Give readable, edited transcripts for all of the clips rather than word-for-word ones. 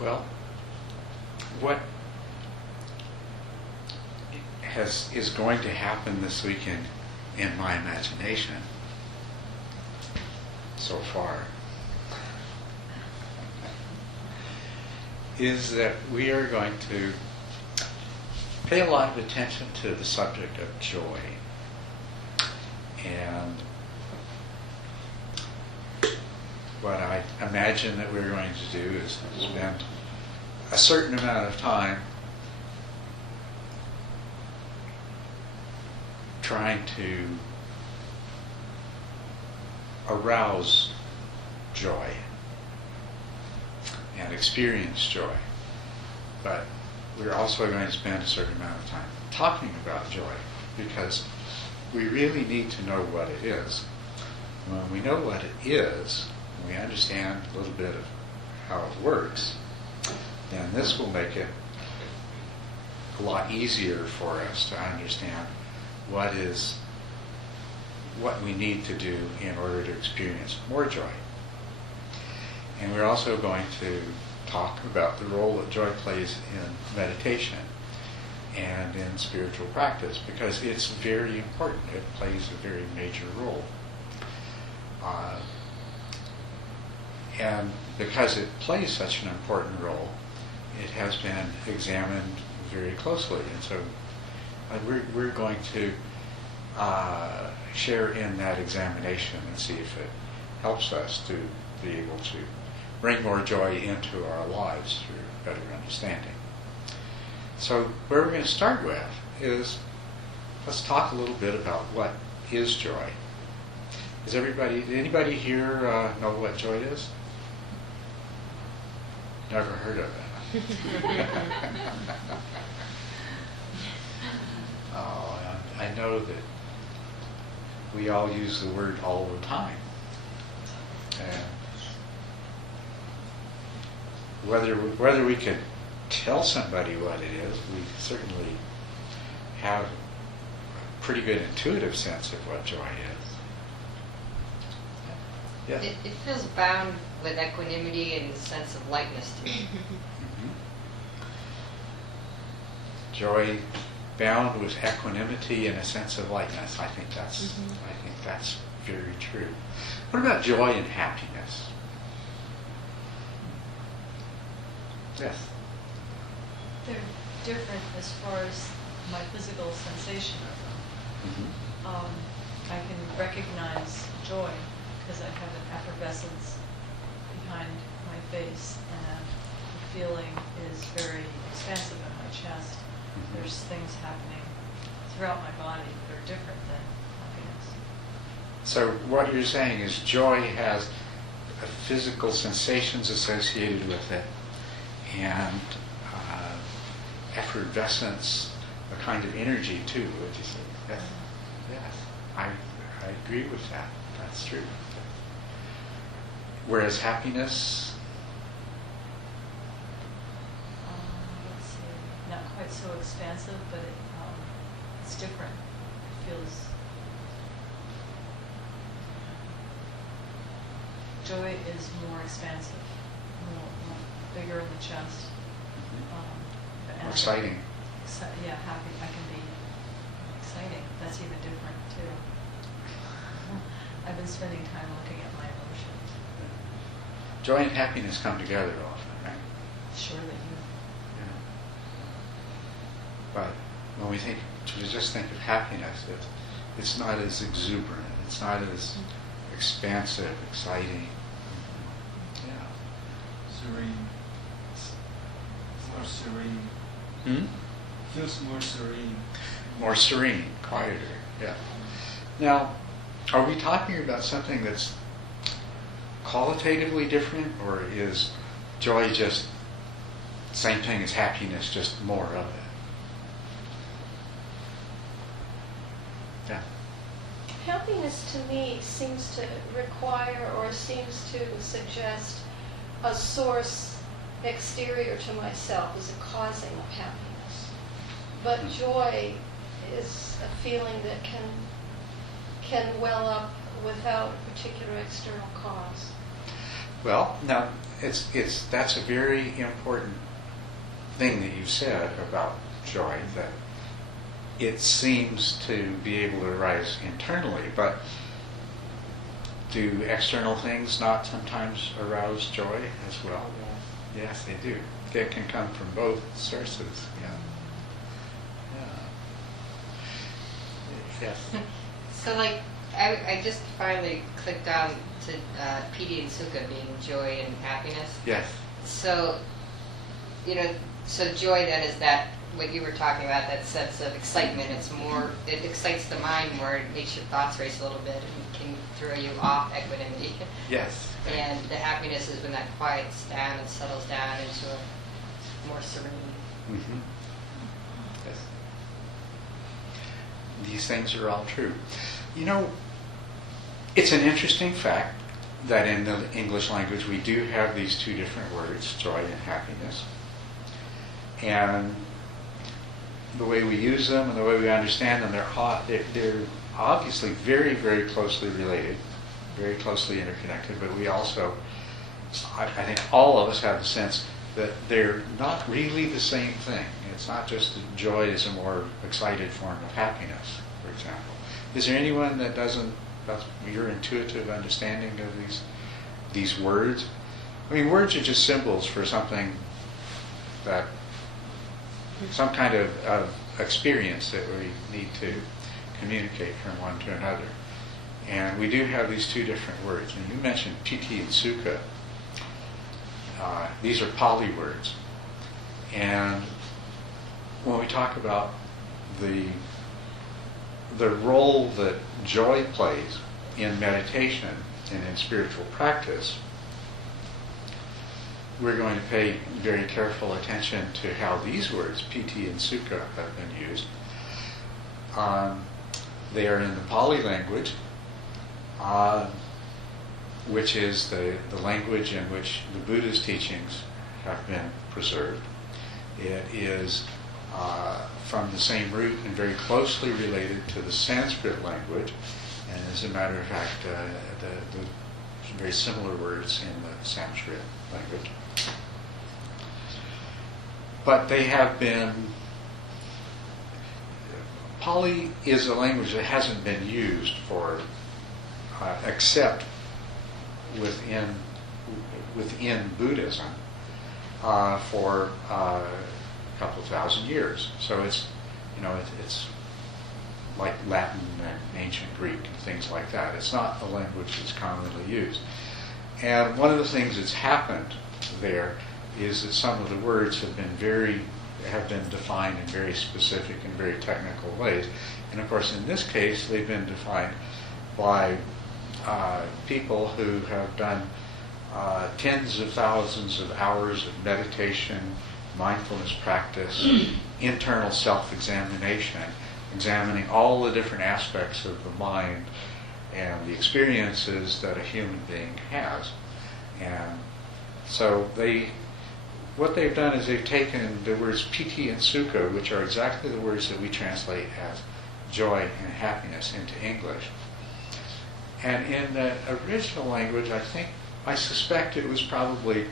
Well, what is going to happen this weekend in my imagination so far is that we are going to pay a lot of attention to the subject of joy. And what I imagine that we're going to do is spend a certain amount of time trying to arouse joy and experience joy. But we're also going to spend a certain amount of time talking about joy, because we really need to know what it is. When we know what it is, we understand a little bit of how it works, then this will make it a lot easier for us to understand what we need to do in order to experience more joy. And we're also going to talk about the role that joy plays in meditation and in spiritual practice, because it's very important. It plays a very major role. And because it plays such an important role, it has been examined very closely. And so we're going to share in that examination and see if it helps us to be able to bring more joy into our lives through better understanding. So where we're going to start with is, let's talk a little bit about what is joy. Did anybody here know what joy is? Never heard of it. Oh, I know that we all use the word all the time. And whether we can tell somebody what it is, we certainly have a pretty good intuitive sense of what joy is. Yeah. It feels bound with equanimity and a sense of lightness to me. Mm-hmm. Joy bound with equanimity and a sense of lightness. I think that's very true. What about joy and happiness? Yes. They're different as far as my physical sensation of them. Mm-hmm. I can recognize joy because I have an effervescence behind my face, and the feeling is very expansive in my chest. Mm-hmm. There's things happening throughout my body that are different than happiness. So what you're saying is joy has physical sensations associated with it, and effervescence, a kind of energy too, would you say? Yes. Yes. I agree with that. That's true. Whereas happiness? Let's see, not quite so expansive, but it's different. It feels... Joy is more expansive, more bigger in the chest. More exciting. Yeah, happy. I can be exciting. That's even different too. I've been spending time looking at my emotions. Joy and happiness come together often, right? Sure they do. Yeah. But when we just think of happiness, it's not as exuberant. It's not as expansive, exciting. Yeah. Serene. More serene. Feels more serene. More serene, quieter, yeah. Now, are we talking about something that's qualitatively different, or is joy just same thing as happiness, just more of it? Yeah. Happiness to me seems to require or seems to suggest a source exterior to myself as a causing of happiness. But joy is a feeling that can well up without a particular external cause. Well, now that's a very important thing that you've said about joy, that it seems to be able to arise internally, but do external things not sometimes arouse joy as well? Yes, they do. They can come from both sources. Yes. So like, I just finally clicked on to Piti and Sukha being joy and happiness. Yes. So, so joy then is that, what you were talking about, that sense of excitement. It's more, it excites the mind more, it makes your thoughts race a little bit and can throw you off equanimity. Yes. And the happiness is when that quiets down and settles down into a more serene. Mm-hmm. Yes. These things are all true. It's an interesting fact that in the English language we do have these two different words, joy and happiness. And the way we use them and the way we understand them, they're obviously very, very closely related, very closely interconnected, but we also, I think all of us have the sense that they're not really the same thing. It's not just that joy is a more excited form of happiness, for example. Is there anyone that doesn't, that's your intuitive understanding of these words? I mean, words are just symbols for something that, some kind of experience that we need to communicate from one to another. And we do have these two different words. And you mentioned Piti and Sukha. These are Pali words. And when we talk about the role that joy plays in meditation and in spiritual practice, we're going to pay very careful attention to how these words, Piti and Sukha, have been used. They are in the Pali language, which is the language in which the Buddha's teachings have been preserved. It is from the same root and very closely related to the Sanskrit language, and as a matter of fact, the very similar words in the Sanskrit language. But they have been, Pali is a language that hasn't been used for, except within Buddhism, for a couple thousand years. So it's like Latin and ancient Greek and things like that. It's not a language that's commonly used. And one of the things that's happened there is that some of the words have been defined in very specific and very technical ways. And of course, in this case, they've been defined by people who have done tens of thousands of hours of meditation, mindfulness practice, internal self-examination, examining all the different aspects of the mind and the experiences that a human being has. And so what they've done is they've taken the words Piti and Sukha, which are exactly the words that we translate as joy and happiness, into English. And in the original language, I suspect it was probably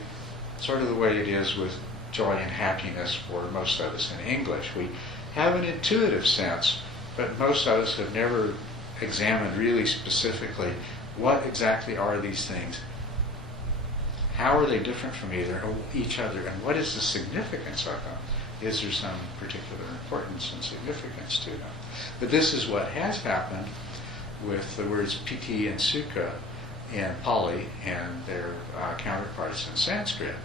sort of the way it is with joy and happiness for most of us in English. We have an intuitive sense, but most of us have never examined really specifically what exactly are these things. How are they different from each other, and what is the significance of them? Is there some particular importance and significance to them? But this is what has happened with the words Piti and Sukha in Pali and their counterparts in Sanskrit,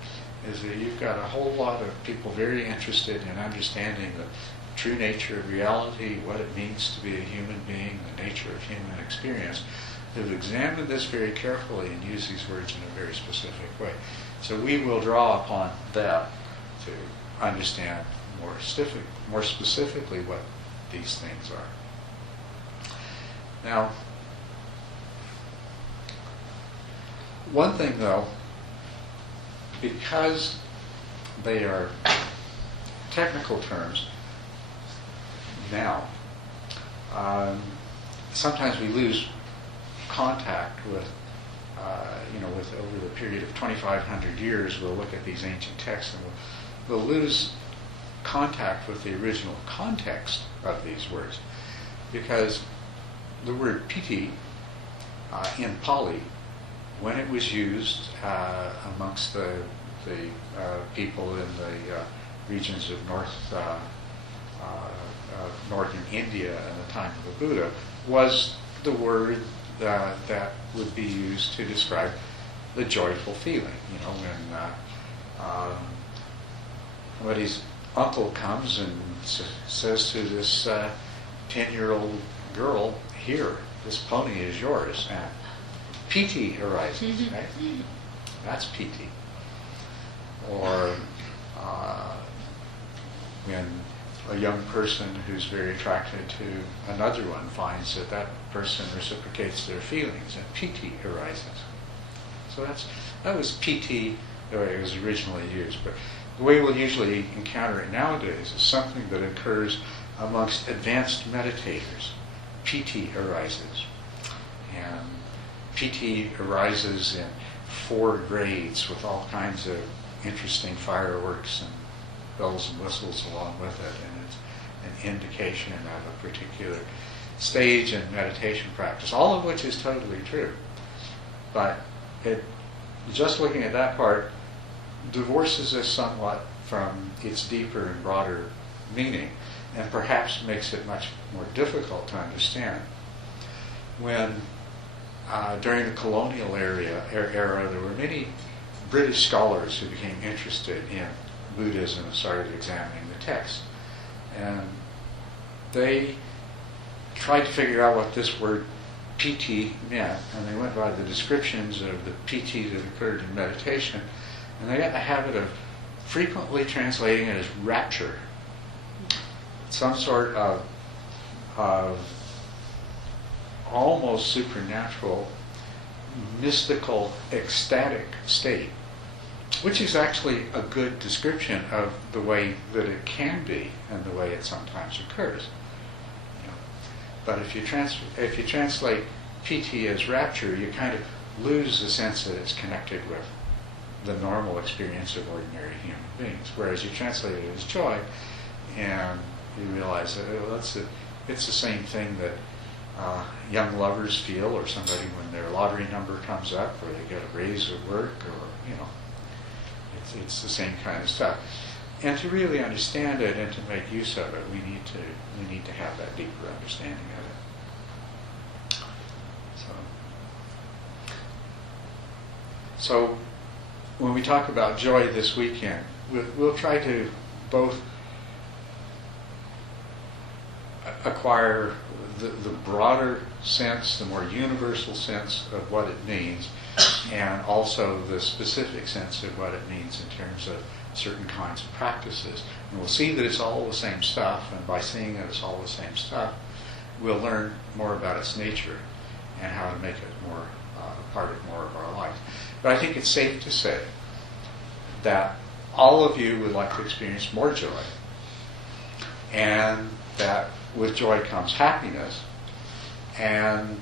is that you've got a whole lot of people very interested in understanding the true nature of reality, what it means to be a human being, the nature of human experience, who've examined this very carefully and used these words in a very specific way. So we will draw upon that to understand more specifically what these things are. Now, one thing though, because they are technical terms now, sometimes we lose contact with with over the period of 2,500 years, we'll look at these ancient texts and we'll lose contact with the original context of these words, because the word piti in Pali, when it was used amongst the people in the regions of northern India in the time of the Buddha, was the word that would be used to describe the joyful feeling. When somebody's uncle comes and says to this 10-year-old girl, "Here, this pony is yours," and piti arises, right? That's piti. Or when a young person who's very attracted to another one finds that person reciprocates their feelings, and piti arises. So that was piti the way it was originally used. But the way we'll usually encounter it nowadays is something that occurs amongst advanced meditators. Piti arises. And piti arises in 4 grades with all kinds of interesting fireworks and bells and whistles along with it, and it's an indication of a particular stage in meditation practice, all of which is totally true. But just looking at that part divorces us somewhat from its deeper and broader meaning, and perhaps makes it much more difficult to understand. When during the colonial era, there were many British scholars who became interested in Buddhism and started examining the text. And they tried to figure out what this word piti meant, and they went by the descriptions of the piti that occurred in meditation, and they got the habit of frequently translating it as rapture, some sort of almost supernatural, mystical, ecstatic state, which is actually a good description of the way that it can be and the way it sometimes occurs. But if you translate piti as rapture, you kind of lose the sense that it's connected with the normal experience of ordinary human beings. Whereas you translate it as joy, and you realize that it's the same thing that young lovers feel, or somebody when their lottery number comes up, or they get a raise at work, or it's the same kind of stuff. And to really understand it and to make use of it, we need to have that deeper understanding of it. So when we talk about joy this weekend, we'll try to both acquire the broader sense, the more universal sense of what it means, and also the specific sense of what it means in terms of certain kinds of practices. And we'll see that it's all the same stuff, and by seeing that it's all the same stuff, we'll learn more about its nature and how to make it more part of more of our life. But I think it's safe to say that all of you would like to experience more joy, and that with joy comes happiness, and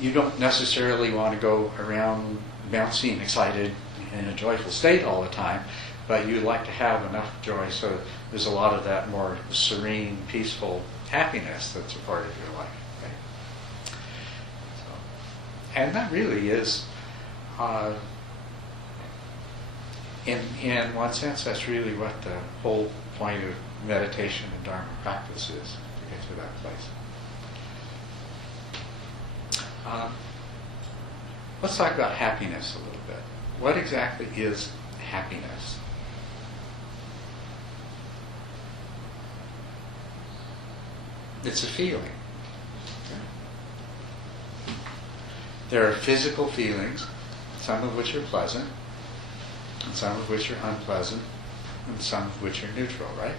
you don't necessarily want to go around bouncy and excited in a joyful state all the time, but you'd like to have enough joy so that there's a lot of that more serene, peaceful happiness that's a part of your life. Right? And that really is, in one sense, that's really what the whole point of meditation and Dharma practice is, to get to that place. Let's talk about happiness a little bit. What exactly is happiness? It's a feeling. There are physical feelings, some of which are pleasant, and some of which are unpleasant, and some of which are neutral, right?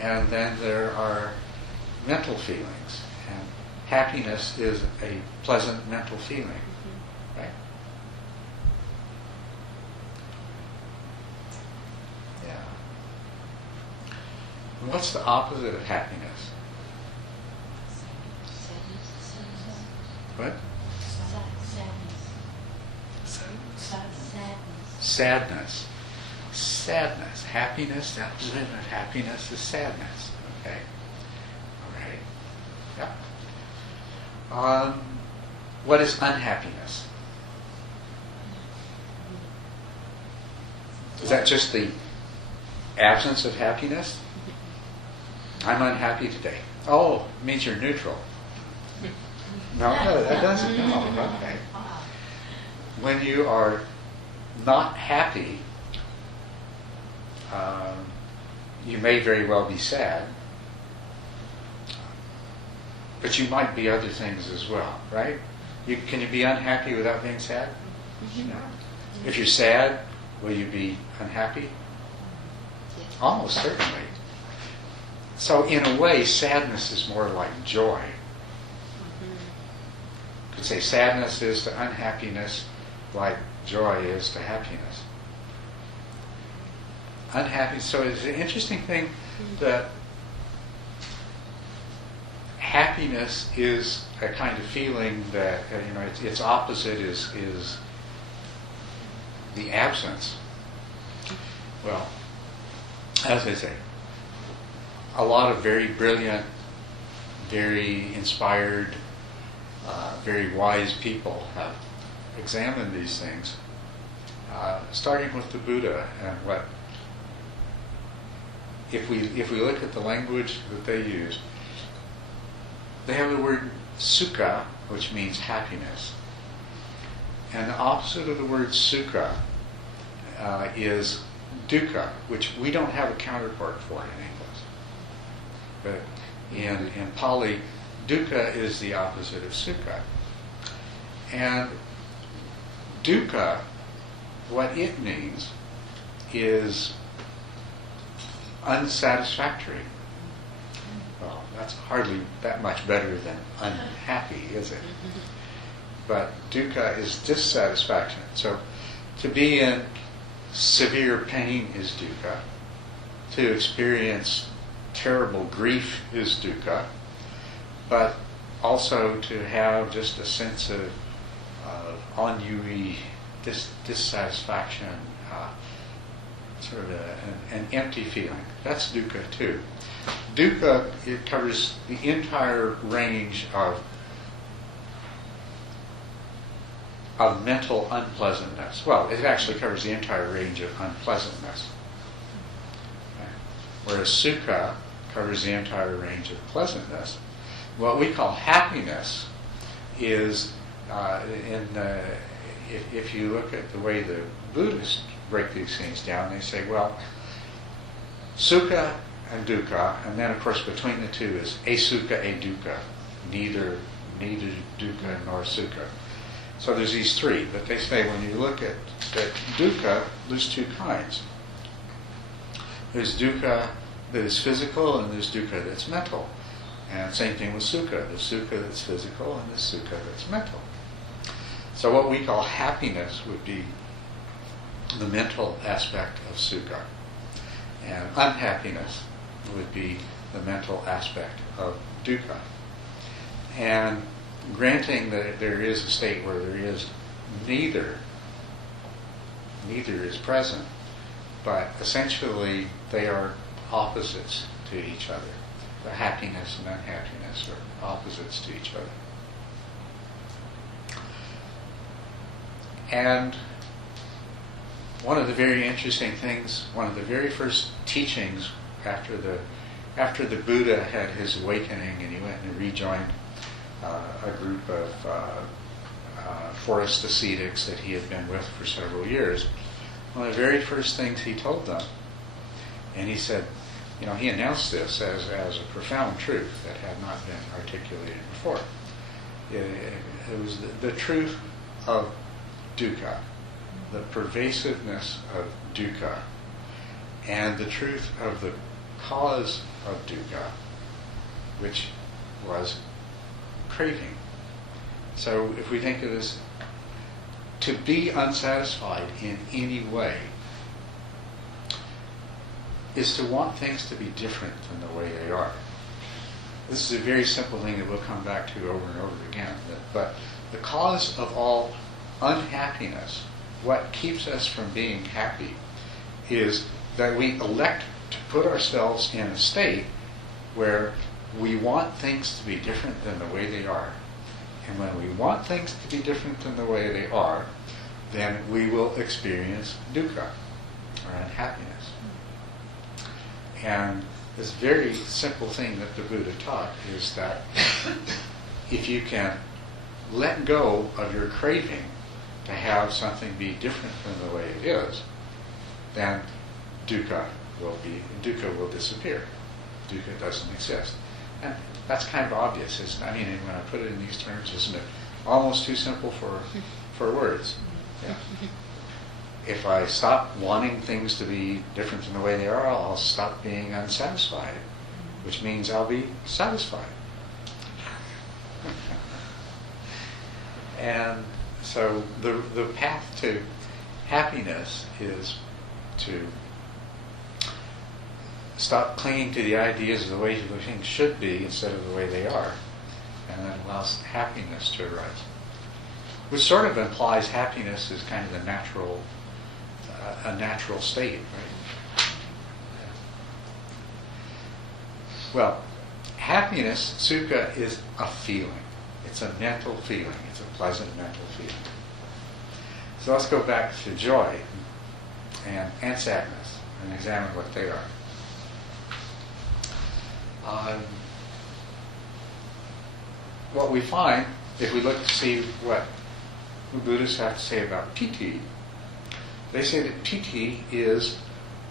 And then there are mental feelings, and happiness is a pleasant mental feeling, right? Yeah. And what's the opposite of happiness? What? Sadness. Sadness. Sadness. Happiness, that was it. Happiness is sadness. Okay. All right. Yeah. What is unhappiness? Is that just the absence of happiness? I'm unhappy today. Oh, it means you're neutral. No, that doesn't. No, okay. When you are not happy, you may very well be sad, but you might be other things as well, right? Can you be unhappy without being sad? No. If you're sad, will you be unhappy? Almost certainly. So in a way, sadness is more like joy. You could say sadness is to unhappiness like joy is to happiness. Unhappy. So it's an interesting thing that happiness is a kind of feeling that its opposite is the absence. Well, as I say, a lot of very brilliant, very inspired, very wise people have examined these things, starting with the Buddha and what. If we look at the language that they use, they have the word sukha, which means happiness, and the opposite of the word sukha is dukkha, which we don't have a counterpart for in English. But in Pali, dukkha is the opposite of sukha. And dukkha, what it means is unsatisfactory. Well, that's hardly that much better than unhappy, is it? But dukkha is dissatisfaction. So to be in severe pain is dukkha. To experience terrible grief is dukkha. But also to have just a sense of ennui, dissatisfaction, sort of an empty feeling. That's dukkha too. Dukkha, it covers the entire range of mental unpleasantness. Well, it actually covers the entire range of unpleasantness. Okay. Whereas sukha covers the entire range of pleasantness. What we call happiness is, if you look at the way the Buddhists break these things down, they say, well, sukha and dukkha, and then of course between the two is asukha, adukkha, neither dukkha nor sukha. So there's these three, but they say when you look at dukkha, there's two kinds. There's dukkha that is physical and there's dukkha that's mental. And same thing with sukha. There's sukha that's physical and there's sukha that's mental. So what we call happiness would be the mental aspect of sukha. And unhappiness would be the mental aspect of dukkha. And granting that there is a state where there is neither is present, but essentially they are opposites to each other. The happiness and unhappiness are opposites to each other. And one of the very interesting things, one of the very first teachings after the Buddha had his awakening and he went and rejoined a group of forest ascetics that he had been with for several years, one of the very first things he told them, and he said, he announced this as a profound truth that had not been articulated before. It was the truth of dukkha, the pervasiveness of dukkha, and the truth of the cause of dukkha, which was craving. So if we think of this, to be unsatisfied in any way is to want things to be different than the way they are. This is a very simple thing that we'll come back to over and over again. But the cause of all unhappiness, what keeps us from being happy, is that we elect to put ourselves in a state where we want things to be different than the way they are. And when we want things to be different than the way they are, then we will experience dukkha, or unhappiness. And this very simple thing that the Buddha taught is that if you can let go of your craving to have something be different from the way it is, then dukkha will disappear. Dukkha doesn't exist. And that's kind of obvious, isn't it? I mean, when I put it in these terms, isn't it almost too simple for words? Yeah. If I stop wanting things to be different than the way they are, I'll stop being unsatisfied, which means I'll be satisfied. And so the path to happiness is to stop clinging to the ideas of the way things should be instead of the way they are, and that allows happiness to arise. Which sort of implies happiness is kind of the natural, a natural state, right? Well, happiness, sukha, is a feeling. It's a mental feeling. It's a pleasant mental feeling. So let's go back to joy and sadness and examine what they are. What we find, if we look to see what the Buddhists have to say about piti, they say that piti is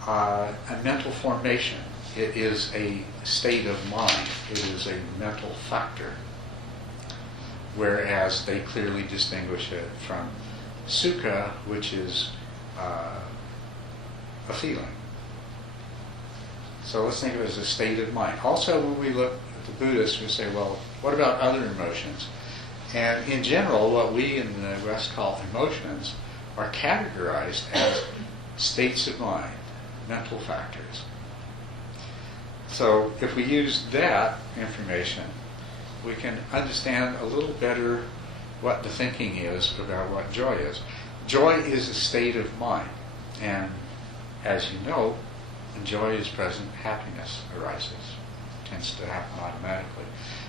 a mental formation. It is a state of mind. It is a mental factor. Whereas they clearly distinguish it from sukha, which is a feeling. So let's think of it as a state of mind. Also, when we look at the Buddhists, we say, well, what about other emotions? And in general, what we in the West call emotions are categorized as states of mind, mental factors. So if we use that information, we can understand a little better what the thinking is about what joy is. Joy is a state of mind. And as you know, when joy is present, happiness arises. It tends to happen automatically.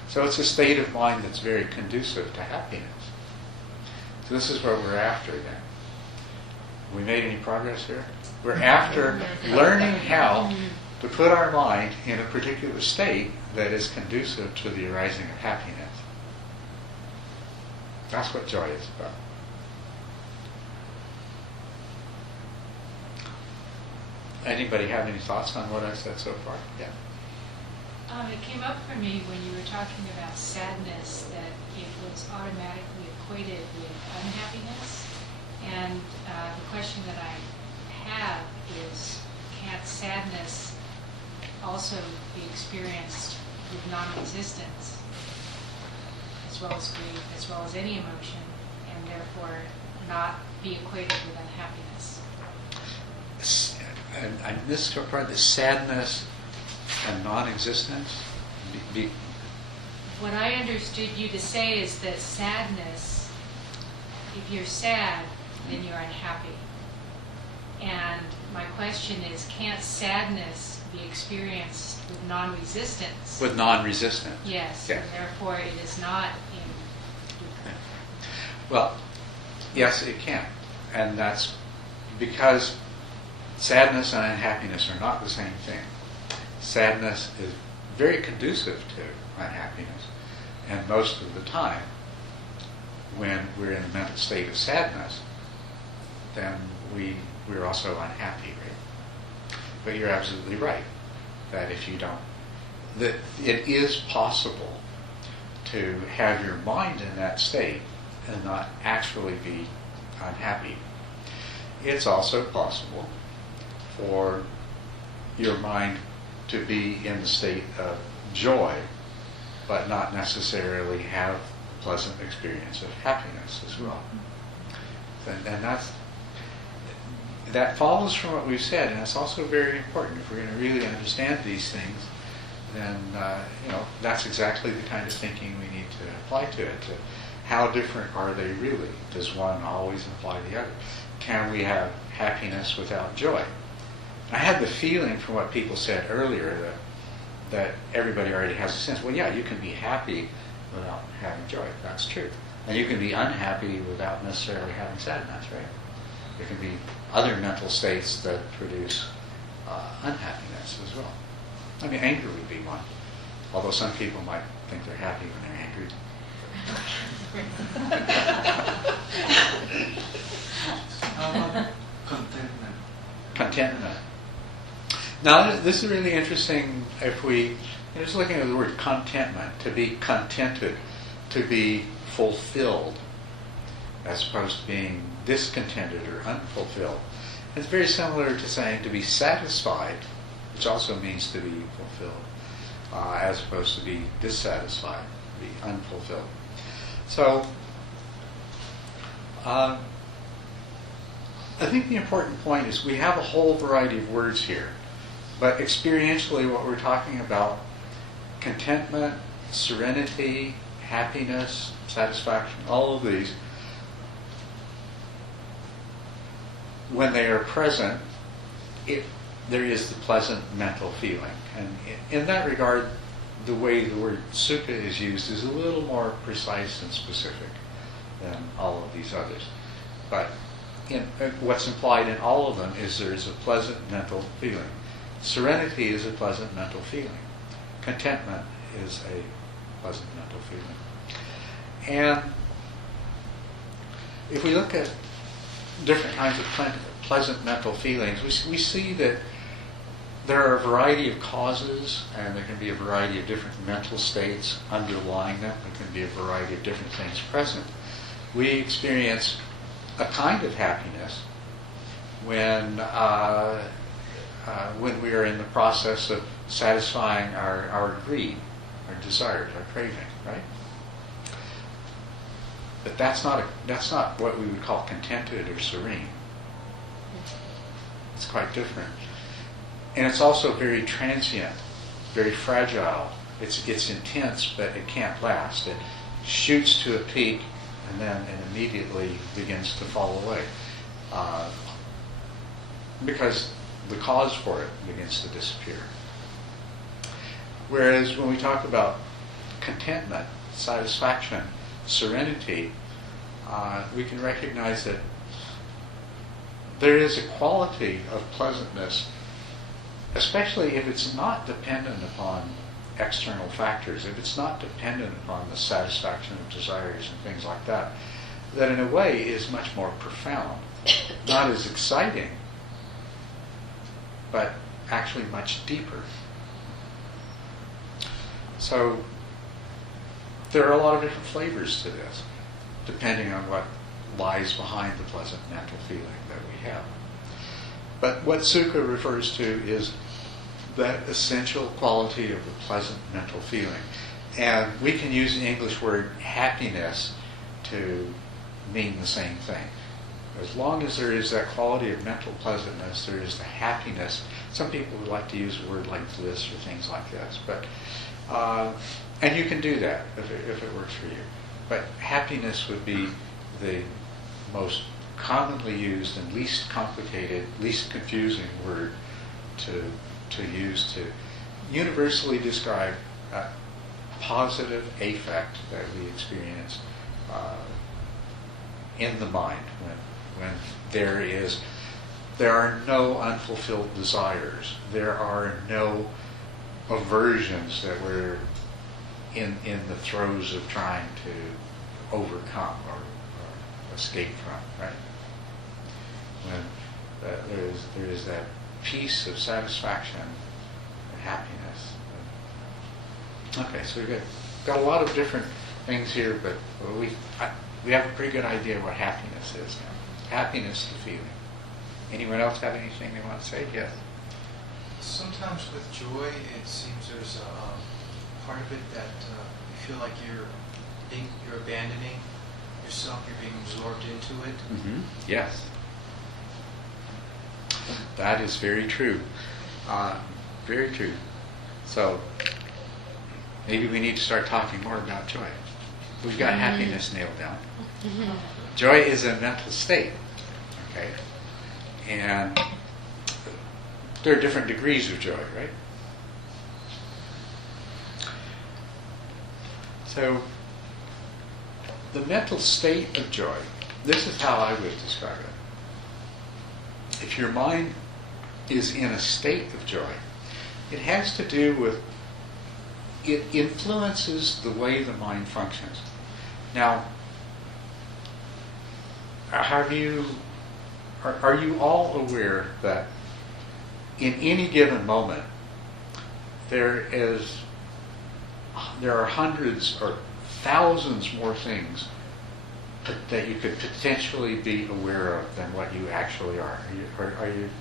So it's a state of mind that's very conducive to happiness. So this is what we're after then. We made any progress here? We're after learning how to put our mind in a particular state that is conducive to the arising of happiness. That's what joy is about. Anybody have any thoughts on what I said so far? Yeah. It came up for me when you were talking about sadness that it was automatically equated with unhappiness. And the question that I have is, can't sadness also be experienced with non-resistance, as well as grief, as well as any emotion, and therefore not be equated with unhappiness? And this part, the sadness and non-existence. What I understood you to say is that sadness, if you're sad, then you're unhappy. And my question is, can't sadness be experienced with non-resistance? With non-resistance. Yes, Yes. and therefore it is not in... Well, yes, it can. And that's because sadness and unhappiness are not the same thing. Sadness is very conducive to unhappiness. And most of the time, when we're in a mental state of sadness, then we're also unhappy, right? But you're absolutely right that if you don't, that it is possible to have your mind in that state and not actually be unhappy. It's also possible for your mind to be in the state of joy, but not necessarily have a pleasant experience of happiness as well. And that follows from what we've said, and it's also very important. If we're going to really understand these things, then that's exactly the kind of thinking we need to apply to it. To how different are they really? Does one always imply the other? Can we have happiness without joy? I had the feeling from what people said earlier that everybody already has a sense, well, yeah, you can be happy without having joy. That's true. And you can be unhappy without necessarily having sadness, right? There can be other mental states that produce unhappiness as well. I mean, anger would be one. Although some people might think they're happy when they're angry. How about contentment? Contentment. Now, this is really interesting if we, just looking at the word contentment, to be contented, to be fulfilled, as opposed to being discontented or unfulfilled. It's very similar to saying to be satisfied, which also means to be fulfilled, as opposed to be dissatisfied, to be unfulfilled. So, I think the important point is we have a whole variety of words here, but experientially what we're talking about, contentment, serenity, happiness, satisfaction, all of these, when they are present, there is the pleasant mental feeling. And in that regard, the way the word sukha is used is a little more precise and specific than all of these others. But what's implied in all of them is there is a pleasant mental feeling. Serenity is a pleasant mental feeling. Contentment is a pleasant mental feeling. And if we look at different kinds of pleasant mental feelings, we see that there are a variety of causes, and there can be a variety of different mental states underlying them. There can be a variety of different things present. We experience a kind of happiness when we are in the process of satisfying our greed, our desires, our craving, right? But that's not what we would call contented or serene. It's quite different. And it's also very transient, very fragile. It's intense, but it can't last. It shoots to a peak and then immediately begins to fall away. Because the cause for it begins to disappear. Whereas when we talk about contentment, satisfaction, serenity, we can recognize that there is a quality of pleasantness, especially if it's not dependent upon external factors, if it's not dependent upon the satisfaction of desires and things like that, that in a way is much more profound, not as exciting, but actually much deeper. So there are a lot of different flavors to this, depending on what lies behind the pleasant mental feeling that we have. But what sukha refers to is that essential quality of the pleasant mental feeling. And we can use the English word happiness to mean the same thing. As long as there is that quality of mental pleasantness, there is the happiness. Some people would like to use a word like bliss or things like this, but and you can do that if it works for you. But happiness would be the most commonly used and least complicated, least confusing word to use to universally describe a positive affect that we experience in the mind when there are no unfulfilled desires, there are no aversions that we're in the throes of trying to overcome or escape from, right? When there is that peace of satisfaction and happiness. Okay, so we've got a lot of different things here, but we have a pretty good idea what happiness is now. Happiness is the feeling. Anyone else have anything they want to say? Yes. Sometimes with joy, it seems there's a part of it that you feel like you're abandoning yourself, you're being absorbed into it. Mm-hmm. Yes. That is very true. Very true. So maybe we need to start talking more about joy. we've got happiness nailed down. Joy is a mental state, okay? And there are different degrees of joy, right? So, the mental state of joy, this is how I would describe it. If your mind is in a state of joy, it has to do with, it influences the way the mind functions. Now, are you all aware that in any given moment there are hundreds or thousands more things that you could potentially be aware of than what you actually are?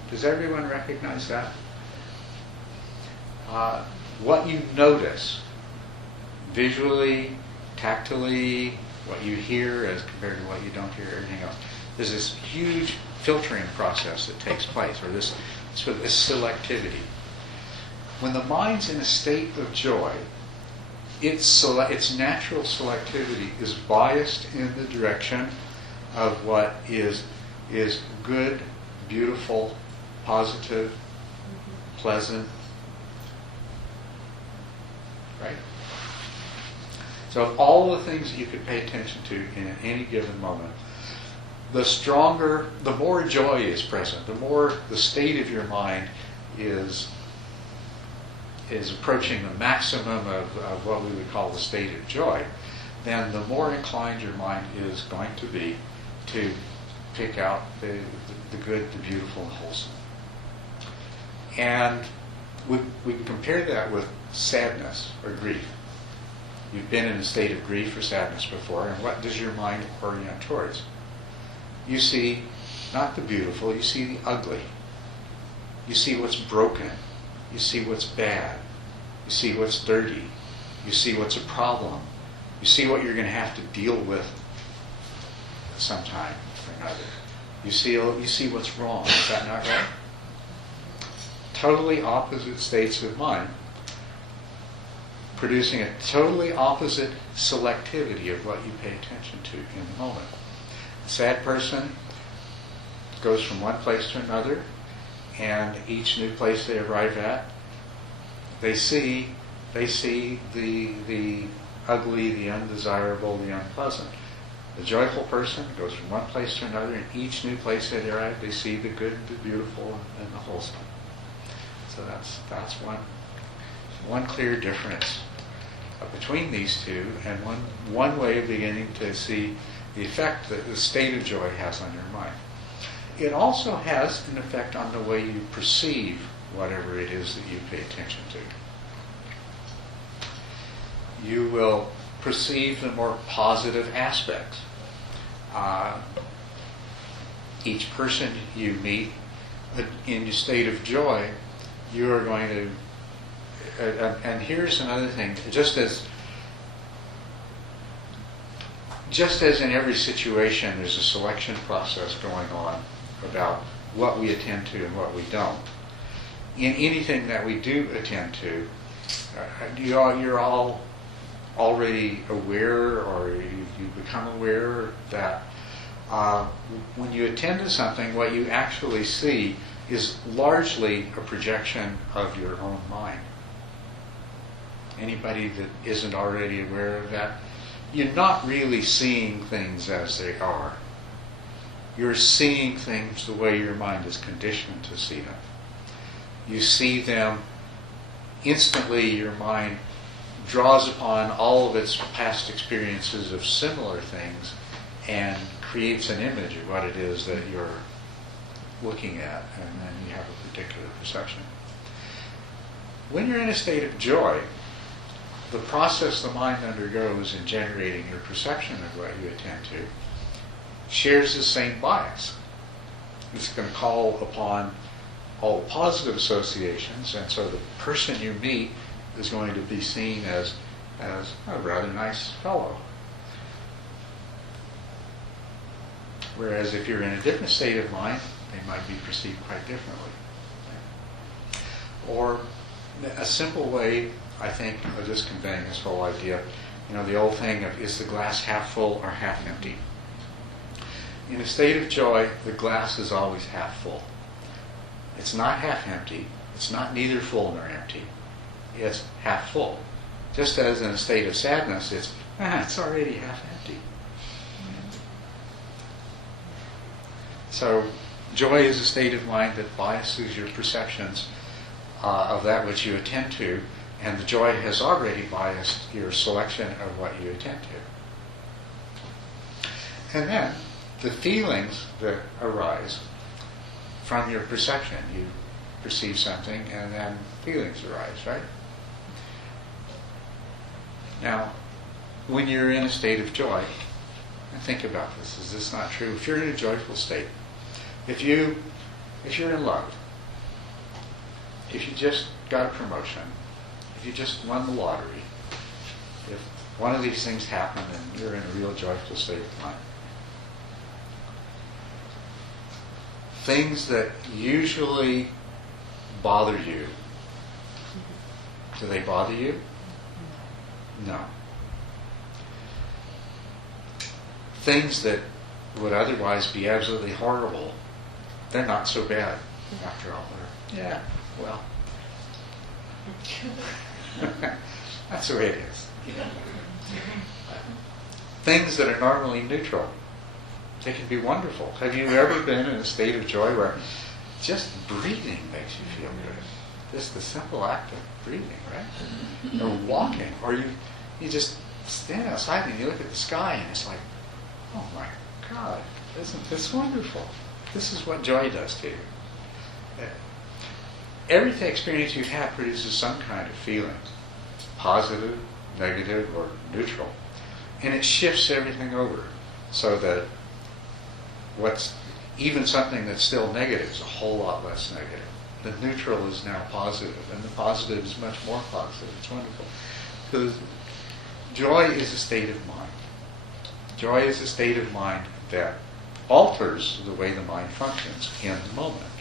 Does everyone recognize that? What you notice visually, tactily, what you hear as compared to what you don't hear, everything else. There's this huge filtering process that takes place, or this selectivity. When the mind's in a state of joy, its natural selectivity is biased in the direction of what is good, beautiful, positive, pleasant, right? So of all the things that you could pay attention to in any given moment, the more joy is present, the more the state of your mind is approaching the maximum of what we would call the state of joy, then the more inclined your mind is going to be to pick out the good, the beautiful, and wholesome. And we can compare that with sadness or grief. You've been in a state of grief or sadness before, and what does your mind orient towards? You see not the beautiful, you see the ugly. You see what's broken. You see what's bad. You see what's dirty. You see what's a problem. You see what you're going to have to deal with sometime or another. You see what's wrong. Is that not right? Totally opposite states of mind, producing a totally opposite selectivity of what you pay attention to in the moment. A sad person goes from one place to another, and each new place they arrive at, they see the ugly, the undesirable, the unpleasant. The joyful person goes from one place to another, and each new place they arrive, they see the good, the beautiful, and the wholesome. So that's one clear difference between these two, and one way of beginning to see the effect that the state of joy has on your mind. It also has an effect on the way you perceive whatever it is that you pay attention to. You will perceive the more positive aspects. Each person you meet in a state of joy, you are going to, and here's another thing, just as in every situation there's a selection process going on about what we attend to and what we don't. In anything that we do attend to, you're all already aware, or you become aware that when you attend to something, what you actually see is largely a projection of your own mind. Anybody that isn't already aware of that, you're not really seeing things as they are. You're seeing things the way your mind is conditioned to see them. You see them instantly. Your mind draws upon all of its past experiences of similar things and creates an image of what it is that you're looking at, and then you have a particular perception. When you're in a state of joy, the process the mind undergoes in generating your perception of what you attend to shares the same bias. It's going to call upon all positive associations, and so the person you meet is going to be seen as a rather nice fellow. Whereas if you're in a different state of mind, they might be perceived quite differently. Or a simple way, I think, of just conveying this whole idea You know, the old thing of, is the glass half full or half empty? In a state of joy, the glass is always half full. It's not half empty. It's not neither full nor empty. It's half full. Just as in a state of sadness, it's already half empty. So joy is a state of mind that biases your perceptions of that which you attend to, and the joy has already biased your selection of what you attend to. And then the feelings that arise from your perception. You perceive something and then feelings arise, right? Now, when you're in a state of joy, and think about this, is this not true? If you're in a joyful state, if you're in love, if you just got a promotion, if you just won the lottery, if one of these things happen and you're in a real joyful state of mind, things that usually bother you, do they bother you? No. Things that would otherwise be absolutely horrible, they're not so bad after all. Yeah, well, that's the way it is. Things that are normally neutral, they can be wonderful. Have you ever been in a state of joy where just breathing makes you feel good? Just the simple act of breathing, right? Or walking, or you just stand outside and you look at the sky and it's like, oh my God, isn't this wonderful? This is what joy does to you. Every experience you have produces some kind of feeling, positive, negative, or neutral. And it shifts everything over so that even something that's still negative is a whole lot less negative. The neutral is now positive, and the positive is much more positive. It's wonderful. Because joy is a state of mind. Joy is a state of mind that alters the way the mind functions in the moment.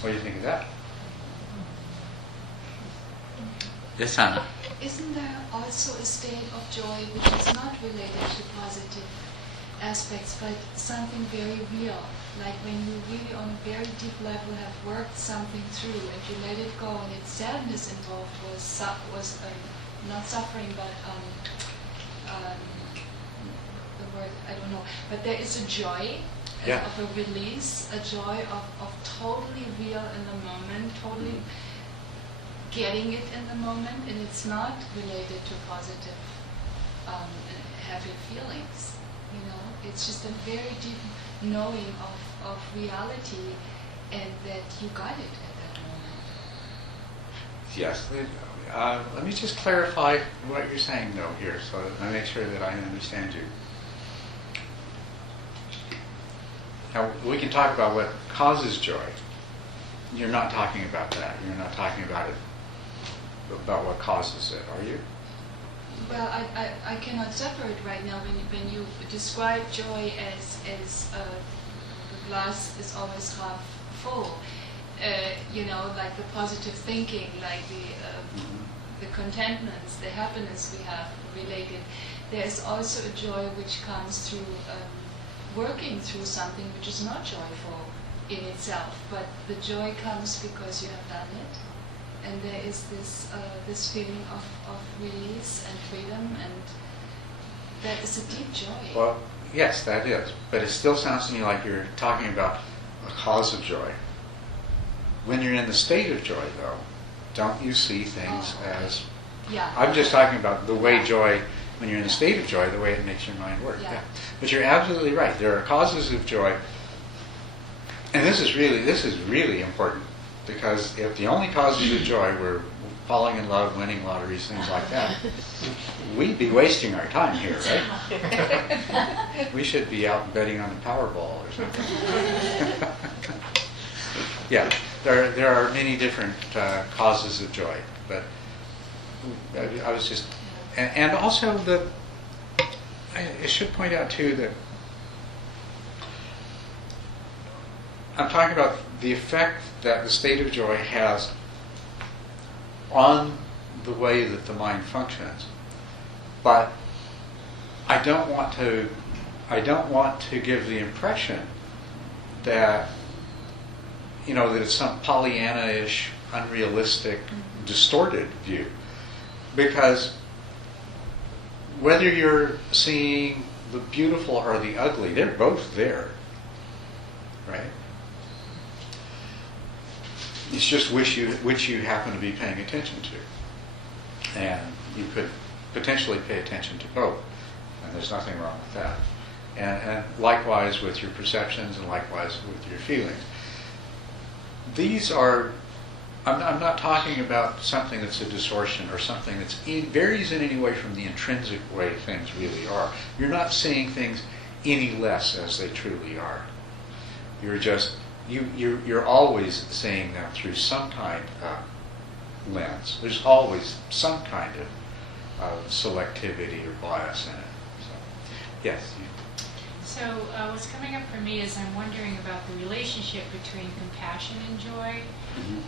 What do you think of that? Yes, Hannah? Isn't there also a state of joy which is not related to positive aspects, but something very real? Like when you really on a very deep level have worked something through and you let it go, and its sadness involved was not suffering, but the word, I don't know. But there is a joy of a release, a joy of totally real in the moment, totally getting it in the moment, and it's not related to positive happy feelings. You know, it's just a very deep knowing of reality, and that you got it at that moment. Yes. Let me just clarify what you're saying, though, here, so that I make sure that I understand you. Now, we can talk about what causes joy. You're not talking about that. You're not talking about what causes it, are you? Well, I cannot separate right now. When you describe joy as the glass is always half full, you know, like the positive thinking, like the contentments, the happiness we have related. There's also a joy which comes through working through something which is not joyful in itself, but the joy comes because you have done it. And there is this feeling of release and freedom, and that is a deep joy. Well, yes, that is. But it still sounds to me like you're talking about a cause of joy. When you're in the state of joy, though, don't you see things as... Yeah. I'm just talking about the way joy, when you're in the state of joy, the way it makes your mind work. Yeah. But you're absolutely right. There are causes of joy. And this is really important. Because if the only causes of joy were falling in love, winning lotteries, things like that, we'd be wasting our time here, right? We should be out betting on the Powerball or something. Yeah, there are many different causes of joy, but I was just... And also I should point out too that I'm talking about the effect that the state of joy has on the way that the mind functions. But I don't want to give the impression that, that it's some Pollyanna-ish, unrealistic, distorted view. Because whether you're seeing the beautiful or the ugly, they're both there, right? It's just which you happen to be paying attention to. And you could potentially pay attention to both. And there's nothing wrong with that. And likewise with your perceptions and likewise with your feelings. These are, I'm not talking about something that's a distortion or something that varies in any way from the intrinsic way things really are. You're not seeing things any less as they truly are. You're just, you're always seeing them through some kind of lens. There's always some kind of selectivity or bias in it. So, yes. So what's coming up for me is I'm wondering about the relationship between compassion and joy.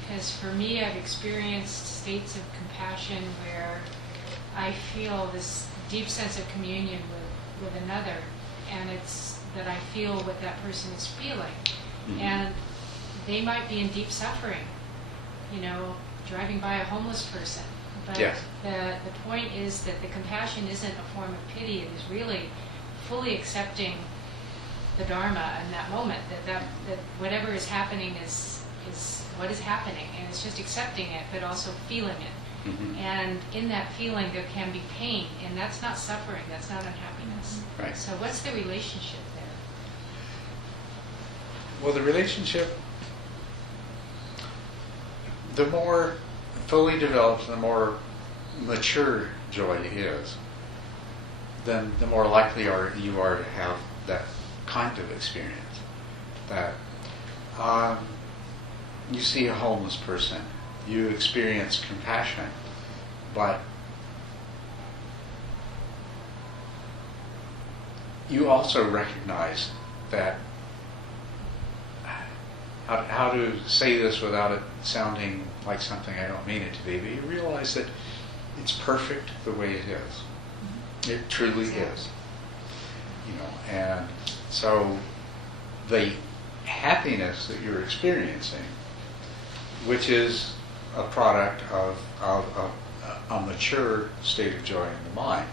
Because for me, I've experienced states of compassion where I feel this deep sense of communion with another, and it's that I feel what that person is feeling. And they might be in deep suffering, driving by a homeless person. But yes. The point is that the compassion isn't a form of pity. It is really fully accepting the Dharma in that moment, that whatever is happening is what is happening, and it's just accepting it, but also feeling it. And in that feeling, there can be pain, and that's not suffering, that's not unhappiness. Right. So what's the relationship there? Well, the relationship, the more fully developed, the more mature joy is, then the more likely you are to have that kind of experience. That you see a homeless person, you experience compassion, but you also recognize that, how to say this without it sounding like something I don't mean it to be, but you realize that it's perfect the way it is. It truly is. And so the happiness that you're experiencing, which is a product of a mature state of joy in the mind,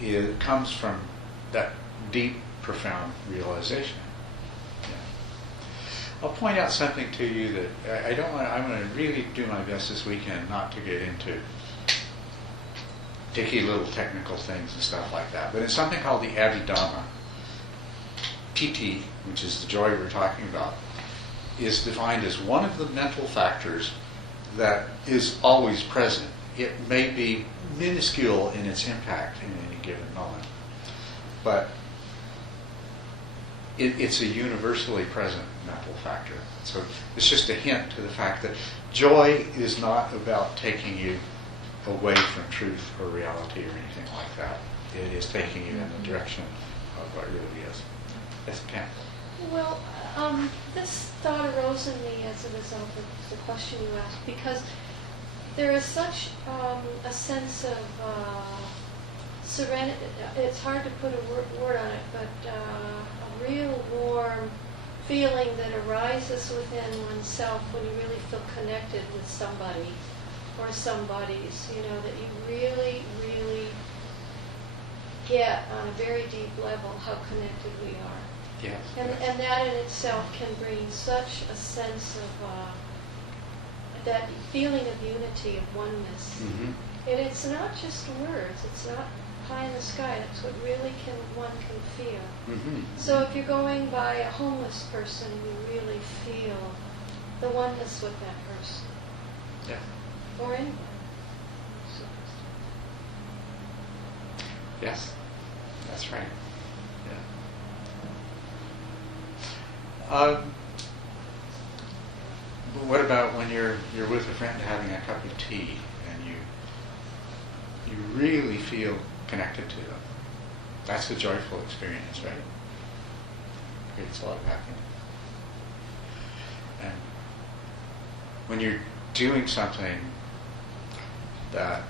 it comes from that deep, profound realization. I'll point out something to you that I'm going to really do my best this weekend not to get into dicky little technical things and stuff like that. But it's something called the Abhidhamma. PT, which is the joy we're talking about, is defined as one of the mental factors that is always present. It may be minuscule in its impact in any given moment, but it's a universally present mental factor. So it's just a hint to the fact that joy is not about taking you away from truth or reality or anything like that. It is taking you in the direction of what really is. Yes, Pam. Well, this thought arose in me as a result of the question you asked, because there is such a sense of serenity. It's hard to put a word on it, but a real warm feeling that arises within oneself when you really feel connected with somebody or somebodies, that you really, really get on a very deep level how connected we are. Yes. And that in itself can bring such a sense of that feeling of unity, of oneness. And it's not just words, it's not pie in the sky, that's what really one can feel. So if you're going by a homeless person, you really feel the oneness with that person. Yeah. Or anybody. Yes, that's right. Yeah. But what about when you're with a friend having a cup of tea and you really feel connected to them? That's a joyful experience, right? Creates a lot of happiness. And when you're doing something that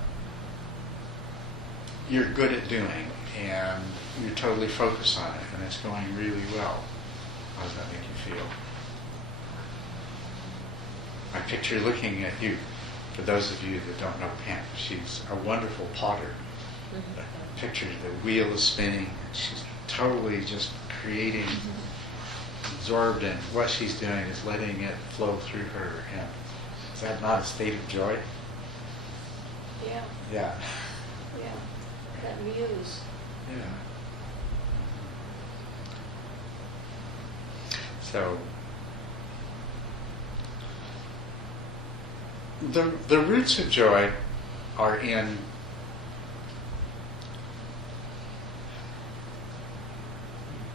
you're good at doing and you're totally focused on it and it's going really well. How does that make you feel? I picture looking at you. For those of you that don't know Pam, she's a wonderful potter. I picture the wheel is spinning and she's totally just creating, absorbed in what she's doing, is letting it flow through her. And is that not a state of joy? Yeah, Yeah. yeah. That muse. Yeah. So the roots of joy are in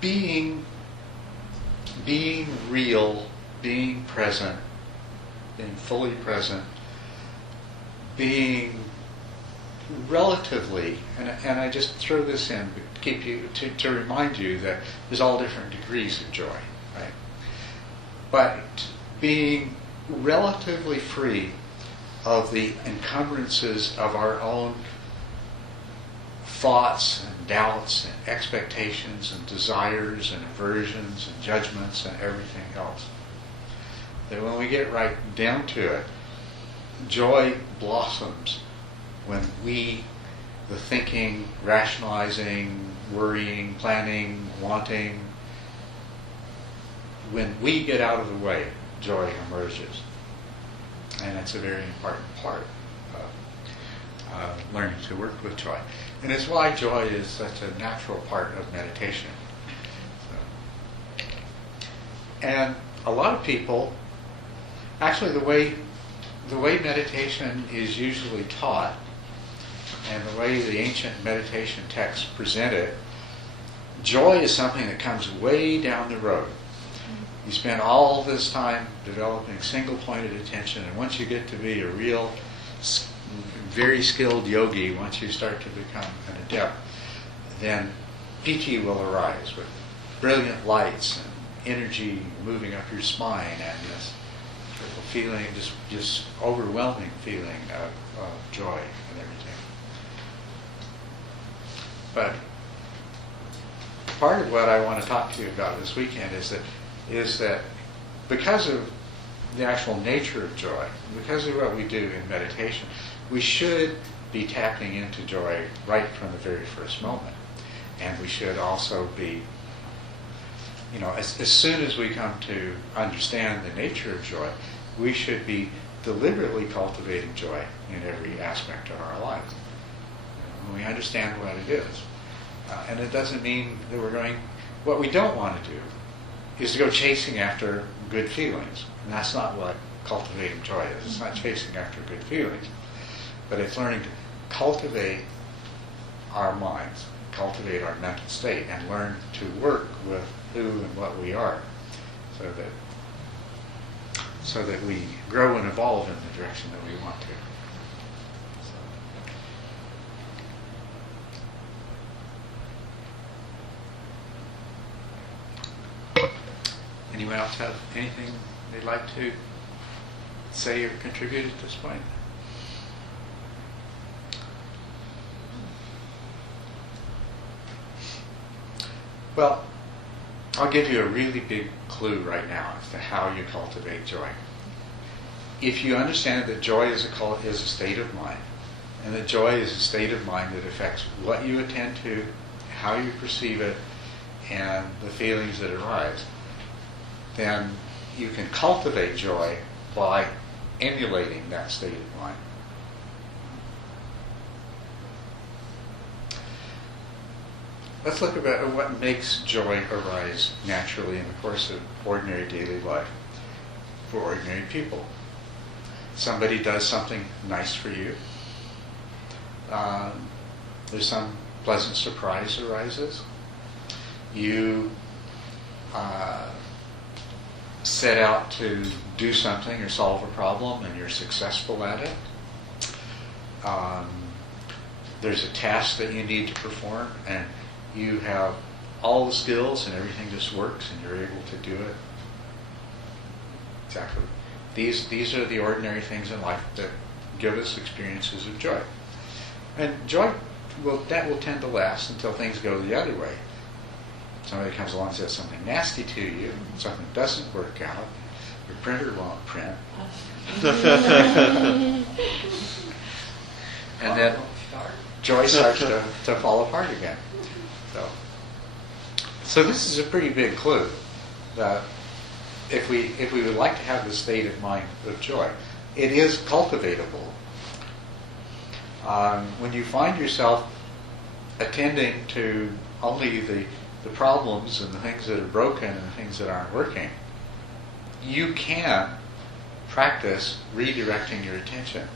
being real, being present, being fully present, being relatively, and I just throw this in to keep you to remind you that there's all different degrees of joy, right? But being relatively free of the encumbrances of our own thoughts and doubts and expectations and desires and aversions and judgments and everything else. That when we get right down to it, joy blossoms when we, the thinking, rationalizing, worrying, planning, wanting, when we get out of the way, joy emerges. And it's a very important part of learning to work with joy. And it's why joy is such a natural part of meditation. So, and a lot of people, actually the way meditation is usually taught, and the way the ancient meditation texts present it, joy is something that comes way down the road. You spend all this time developing single-pointed attention, and once you get to be a real, very skilled yogi, once you start to become an adept, then piti will arise with brilliant lights and energy moving up your spine, and this feeling, just overwhelming feeling of joy and everything. But part of what I want to talk to you about this weekend is that because of the actual nature of joy, because of what we do in meditation, we should be tapping into joy right from the very first moment. And we should also be, as soon as we come to understand the nature of joy, we should be deliberately cultivating joy in every aspect of our life. When we understand what it is. And it doesn't mean that what we don't want to do is to go chasing after good feelings. And that's not what cultivating joy is. It's not chasing after good feelings. But it's learning to cultivate our minds, cultivate our mental state, and learn to work with who and what we are so that we grow and evolve in the direction that we want to. Anyone else have anything they'd like to say or contribute at this point? Well, I'll give you a really big clue right now as to how you cultivate joy. If you understand that joy is a state of mind, and that joy is a state of mind that affects what you attend to, how you perceive it, and the feelings that arise, then you can cultivate joy by emulating that state of mind. Let's look at what makes joy arise naturally in the course of ordinary daily life for ordinary people. Somebody does something nice for you. There's some pleasant surprise arises. You set out to do something or solve a problem and you're successful at it. There's a task that you need to perform and you have all the skills and everything just works and you're able to do it. Exactly. These are the ordinary things in life that give us experiences of joy. And joy will tend to last until things go the other way. Somebody comes along and says something nasty to you, something doesn't work out, your printer won't print. And then joy starts to fall apart again. So this is a pretty big clue that if we would like to have the state of mind of joy, it is cultivatable. When you find yourself attending to only the problems and the things that are broken and the things that aren't working, you can practice redirecting your attention.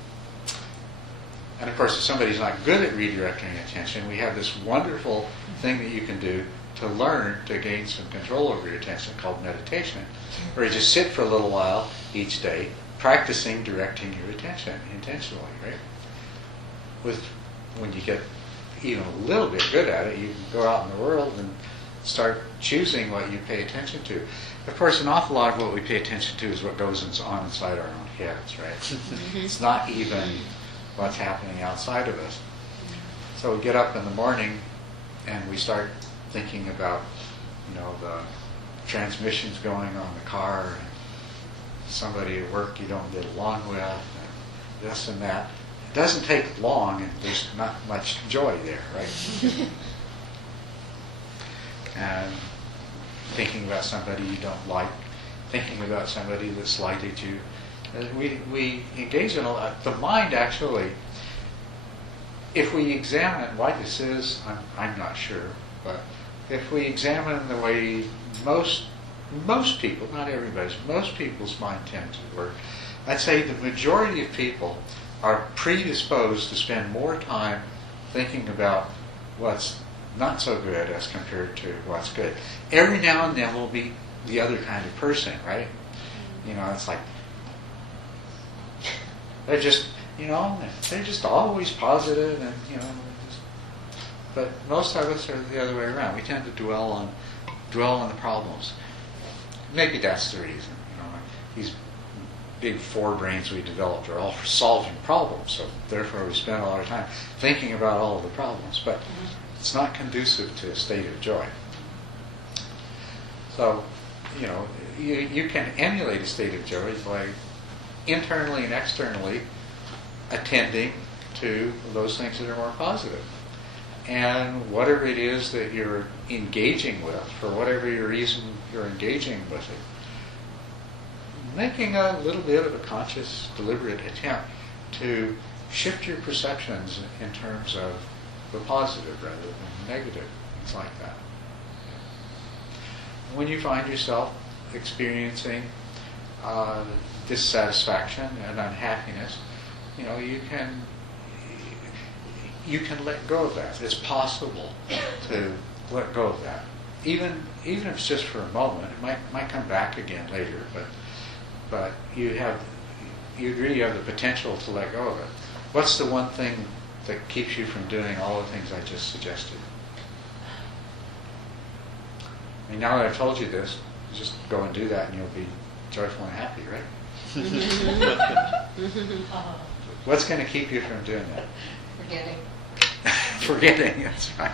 And of course, if somebody's not good at redirecting attention, we have this wonderful thing that you can do to learn to gain some control over your attention called meditation, where you just sit for a little while each day, practicing directing your attention intentionally, right? When you get even a little bit good at it, you can go out in the world and start choosing what you pay attention to. Of course, an awful lot of what we pay attention to is what goes on inside our own heads, right? It's not even what's happening outside of us. So we get up in the morning and we start thinking about, the transmissions going on the car, and somebody at work you don't get along with, and this and that. It doesn't take long, and there's not much joy there, right? And thinking about somebody you don't like, thinking about somebody that slighted you. We engage in a lot. The mind actually, if we examine why this is, I'm not sure, but if we examine the way most people, not everybody's, most people's mind tend to work, I'd say the majority of people are predisposed to spend more time thinking about what's not so good as compared to what's good. Every now and then we'll be the other kind of person, right? It's like they're just always positive, and but most of us are the other way around. We tend to dwell on the problems. Maybe that's the reason. These big forebrains we developed are all for solving problems, so therefore we spend a lot of time thinking about all of the problems. But it's not conducive to a state of joy. So, you can emulate a state of joy by internally and externally attending to those things that are more positive. And whatever it is that you're engaging with, for whatever your reason you're engaging with it, making a little bit of a conscious, deliberate attempt to shift your perceptions in terms of the positive rather than the negative, things like that. When you find yourself experiencing dissatisfaction and unhappiness, you can let go of that. It's possible to let go of that, even if it's just for a moment. It might come back again later, but you really have the potential to let go of it. What's the one thing that keeps you from doing all the things I just suggested? I mean, now that I've told you this, just go and do that and you'll be joyful and happy, right? What's going to keep you from doing that? Forgetting. Forgetting, that's right.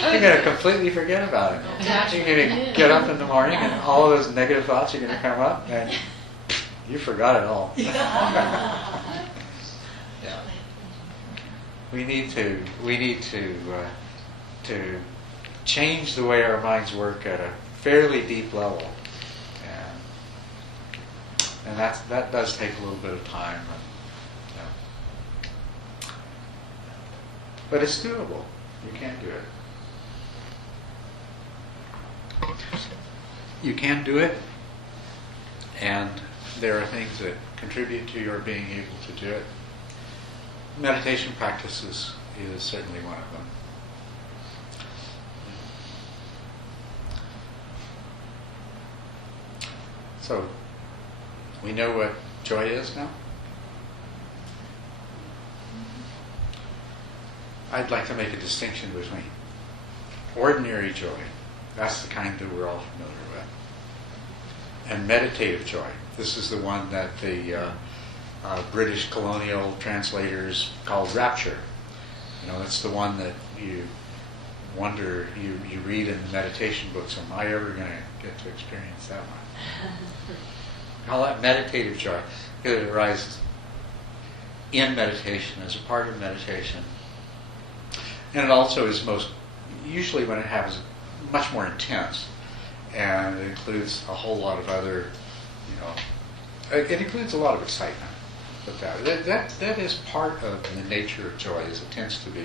You're going to completely forget about it. You're going to get up in the morning and all of those negative thoughts are going to come up and you forgot it all. Yeah. We need to change the way our minds work at a fairly deep level, and that does take a little bit of time. But it's doable. You can do it. You can do it, and there are things that contribute to your being able to do it. Meditation practices is certainly one of them. So, we know what joy is now? I'd like to make a distinction between ordinary joy, that's the kind that we're all familiar with, and meditative joy. This is the one that the British colonial translators called rapture. You know, it's the one that you wonder, you read in the meditation books, am I ever going to get to experience that one? I call that meditative joy because it arises in meditation, as a part of meditation. And it also is usually when it happens, much more intense. And it includes a whole lot of other, it includes a lot of excitement. But that is part of the nature of joy, is it tends to be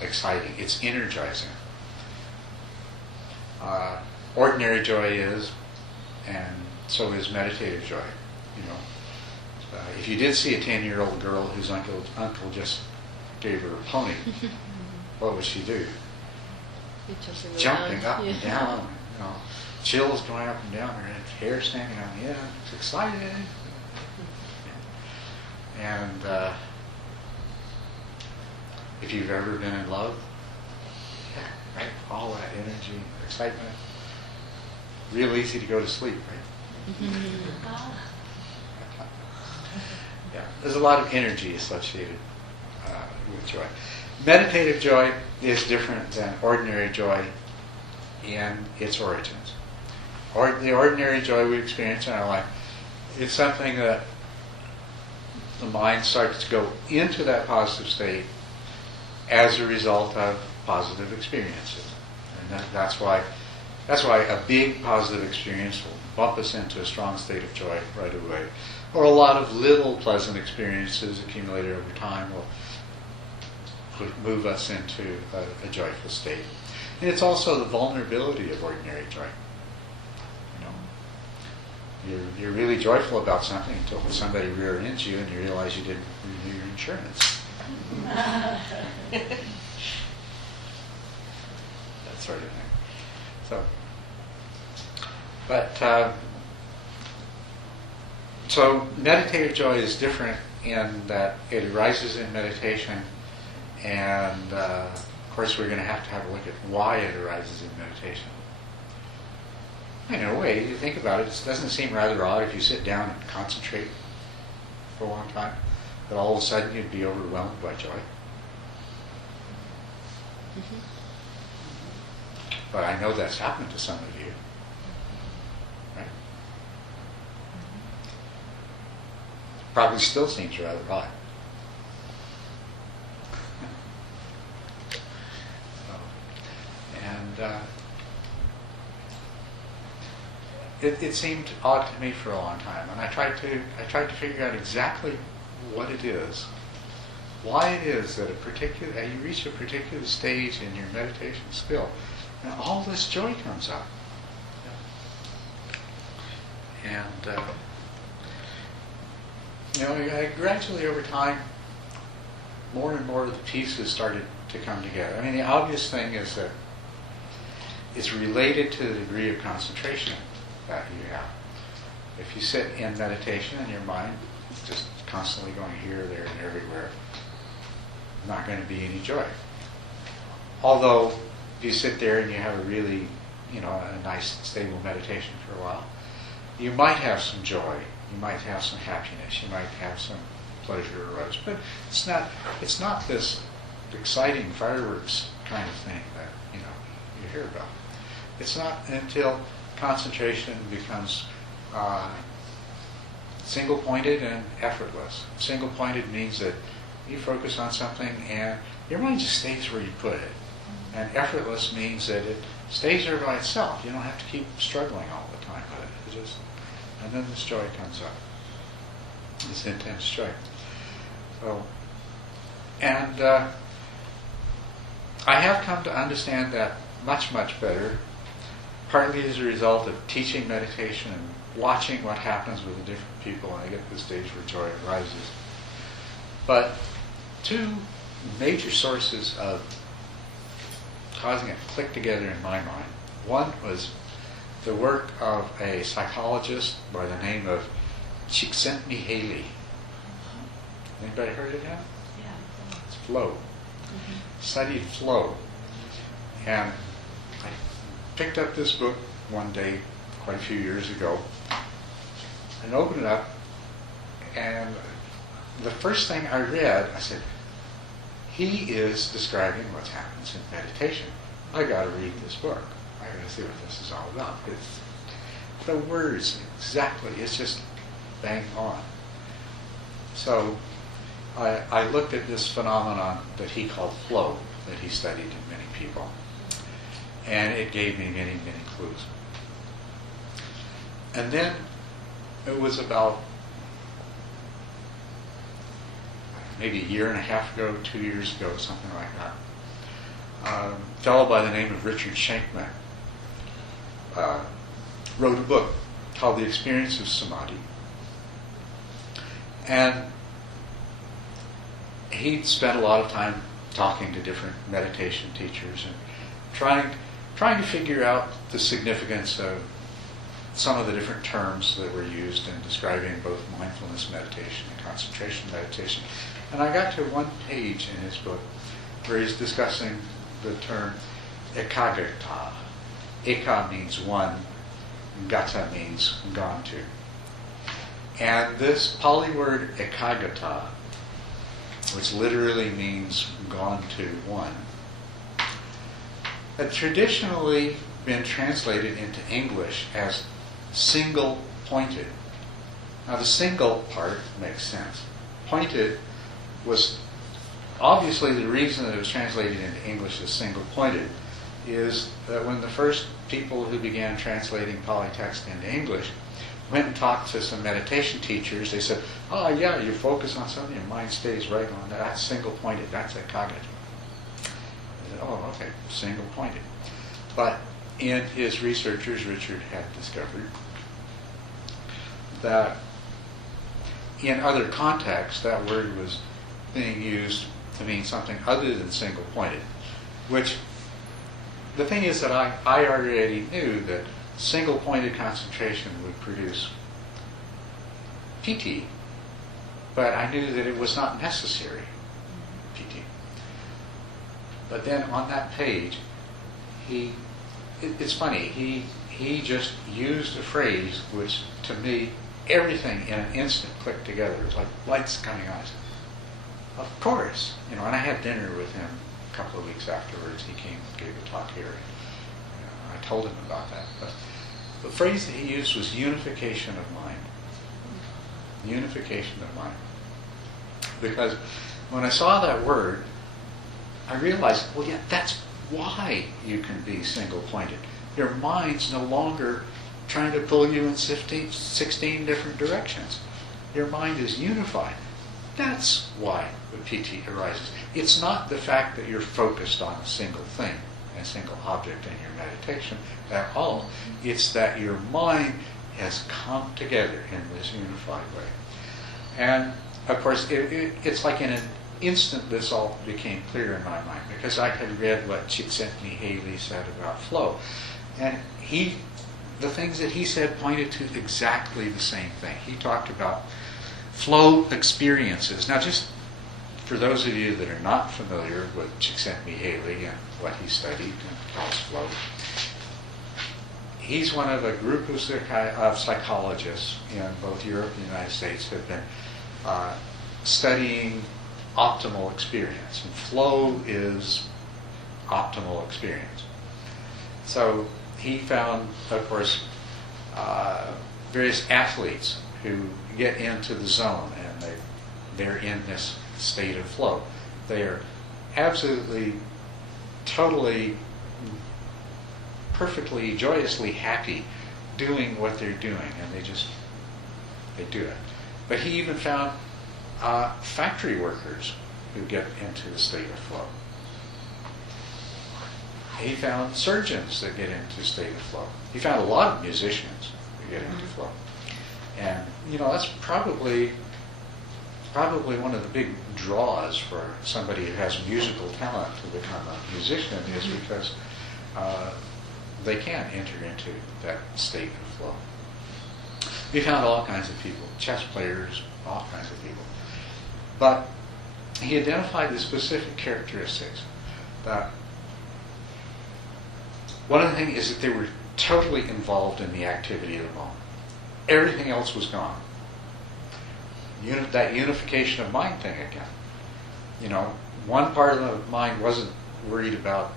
exciting. It's energizing. Ordinary joy is, and so is meditative joy. If you did see a 10-year-old girl whose uncle just gave her a pony, what would she do? Jumping up and down, chills going up and down her hair standing on the end. It's excited. And if you've ever been in love, right, all that energy, excitement, real easy to go to sleep, right? Yeah, there's a lot of energy associated with joy. Meditative joy is different than ordinary joy in its origins. The ordinary joy we experience in our life is something that the mind starts to go into that positive state as a result of positive experiences. And that's why a big positive experience will bump us into a strong state of joy right away. Or a lot of little pleasant experiences accumulated over time will move us into a joyful state. And it's also the vulnerability of ordinary joy. You're really joyful about something until somebody rear-ends you and you realize you didn't renew your insurance. That sort of thing. So meditative joy is different in that it arises in meditation, and of course we're going to have a look at why it arises in meditation. In a way, you think about it, doesn't it seem rather odd if you sit down and concentrate for a long time, that all of a sudden you'd be overwhelmed by joy? Mm-hmm. But I know that's happened to some of you. Right? Probably still seems rather odd. It seemed odd to me for a long time, and I tried to figure out exactly what it is, why it is that you reach a particular stage in your meditation skill, and all this joy comes up. And I gradually over time, more and more of the pieces started to come together. I mean, the obvious thing is that it's related to the degree of concentration that you have. If you sit in meditation and your mind is just constantly going here, there, and everywhere, not going to be any joy. Although, if you sit there and you have a really, a nice, stable meditation for a while, you might have some joy, you might have some happiness, you might have some pleasure arise. But it's not this exciting fireworks kind of thing that, you hear about. It's not until concentration becomes single-pointed and effortless. Single-pointed means that you focus on something and your mind just stays where you put it. And effortless means that it stays there by itself. You don't have to keep struggling all the time with it. And then this joy comes up. This intense joy. I have come to understand that much, much better, partly as a result of teaching meditation and watching what happens with the different people when they get to the stage where joy arises. But two major sources of causing it to click together in my mind. One was the work of a psychologist by the name of Csikszentmihalyi. Anybody heard of him? Yeah. It's flow. Mm-hmm. Studied flow. And I picked up this book one day, quite a few years ago, and opened it up, and the first thing I read, I said, he is describing what happens in meditation. I got to read this book. I got to see what this is all about. It's the words exactly. It's just bang on. So I looked at this phenomenon that he called flow, that he studied in many people, and it gave me many, many clues. And then it was about maybe a year and a half ago, 2 years ago, something like that. A fellow by the name of Richard Shankman wrote a book called The Experience of Samadhi. And he spent a lot of time talking to different meditation teachers and trying to figure out the significance of some of the different terms that were used in describing both mindfulness meditation and concentration meditation. And I got to one page in his book where he's discussing the term ekaggata. Eka means one, gata means gone to. And this Pali word ekaggata, which literally means gone to one, had traditionally been translated into English as single pointed. Now the single part makes sense. Pointed was obviously the reason that it was translated into English as single pointed is that when the first people who began translating Pali text into English went and talked to some meditation teachers, they said, oh yeah, you focus on something, your mind stays right on that. That's single pointed, that's a ekaggata. They said, oh, okay, single pointed. But in his researchers, Richard had discovered that in other contexts, that word was being used to mean something other than single pointed, which the thing is that I already knew that single pointed concentration would produce PT, but I knew that it was not necessary PT. But then on that page, it's funny, he just used a phrase which to me everything in an instant clicked together. It was like lights coming on. Of course, and I had dinner with him a couple of weeks afterwards. He came and gave a talk here. I told him about that. But the phrase that he used was unification of mind. Unification of mind. Because when I saw that word, I realized, well, yeah, that's why you can be single-pointed. Your mind's no longer trying to pull you in 16 different directions. Your mind is unified. That's why the PT arises. It's not the fact that you're focused on a single thing, a single object in your meditation at all. It's that your mind has come together in this unified way. And of course, it's like in an instant this all became clear in my mind because I had read what Csikszentmihalyi said about flow. And the things that he said pointed to exactly the same thing. He talked about flow experiences. Now, just for those of you that are not familiar with Csikszentmihalyi and what he studied and calls flow, he's one of a group of psychologists in both Europe and the United States who have been studying optimal experience. And flow is optimal experience. So he found, of course, various athletes who get into the zone and they're in this state of flow. They are absolutely, totally, perfectly, joyously happy doing what they're doing, and they do it. But he even found factory workers who get into the state of flow. He found surgeons that get into a state of flow. He found a lot of musicians who get into flow. And, that's probably one of the big draws for somebody who has musical talent to become a musician is because they can enter into that state of flow. We found all kinds of people, chess players, all kinds of people. But he identified the specific characteristics that one of the things is that totally involved in the activity of the moment. Everything else was gone. That unification of mind thing again. You know, one part of the mind wasn't worried about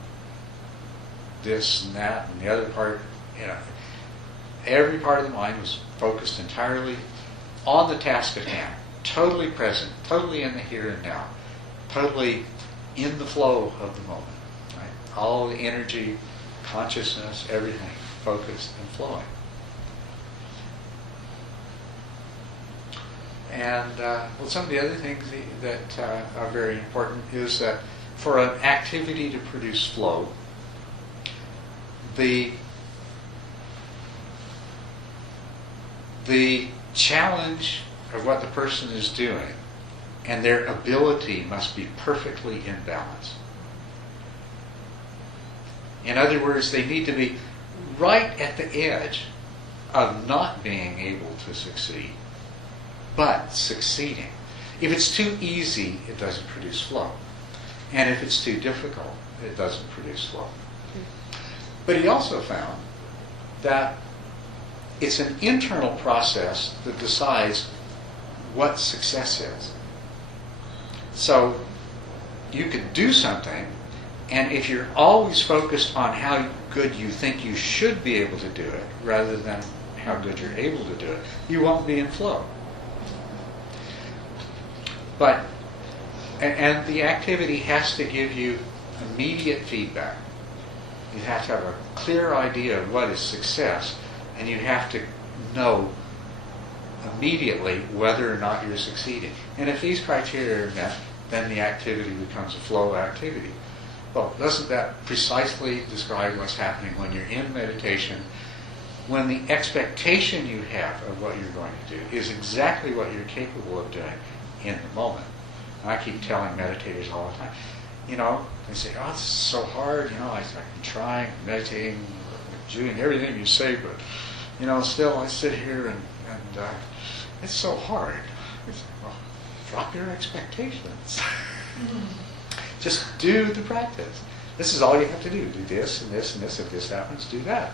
this and that, and the other part, you know, every part of the mind was focused entirely on the task at hand, totally present, totally in the here and now, totally in the flow of the moment. Right? All the energy, consciousness, everything focused and flowing. And some of the other things that are very important is that for an activity to produce flow, the challenge of what the person is doing and their ability must be perfectly in balance. In other words, they need to be right at the edge of not being able to succeed, but succeeding. If it's too easy, it doesn't produce flow. And if it's too difficult, it doesn't produce flow. But he also found that it's an internal process that decides what success is. So you could do something, and if you're always focused on how good you think you should be able to do it, rather than how good you're able to do it, you won't be in flow. But, and the activity has to give you immediate feedback. You have to have a clear idea of what is success, and you have to know immediately whether or not you're succeeding. And if these criteria are met, then the activity becomes a flow activity. Well, doesn't that precisely describe what's happening when you're in meditation, when the expectation you have of what you're going to do is exactly what you're capable of doing in the moment? And I keep telling meditators all the time, you know, they say, oh, this is so hard, you know, I've been trying, meditating, doing everything you say, but, you know, still I sit here and it's so hard. It's, well, drop your expectations. Just do the practice. This is all you have to do. Do this and this and this. If this happens, do that.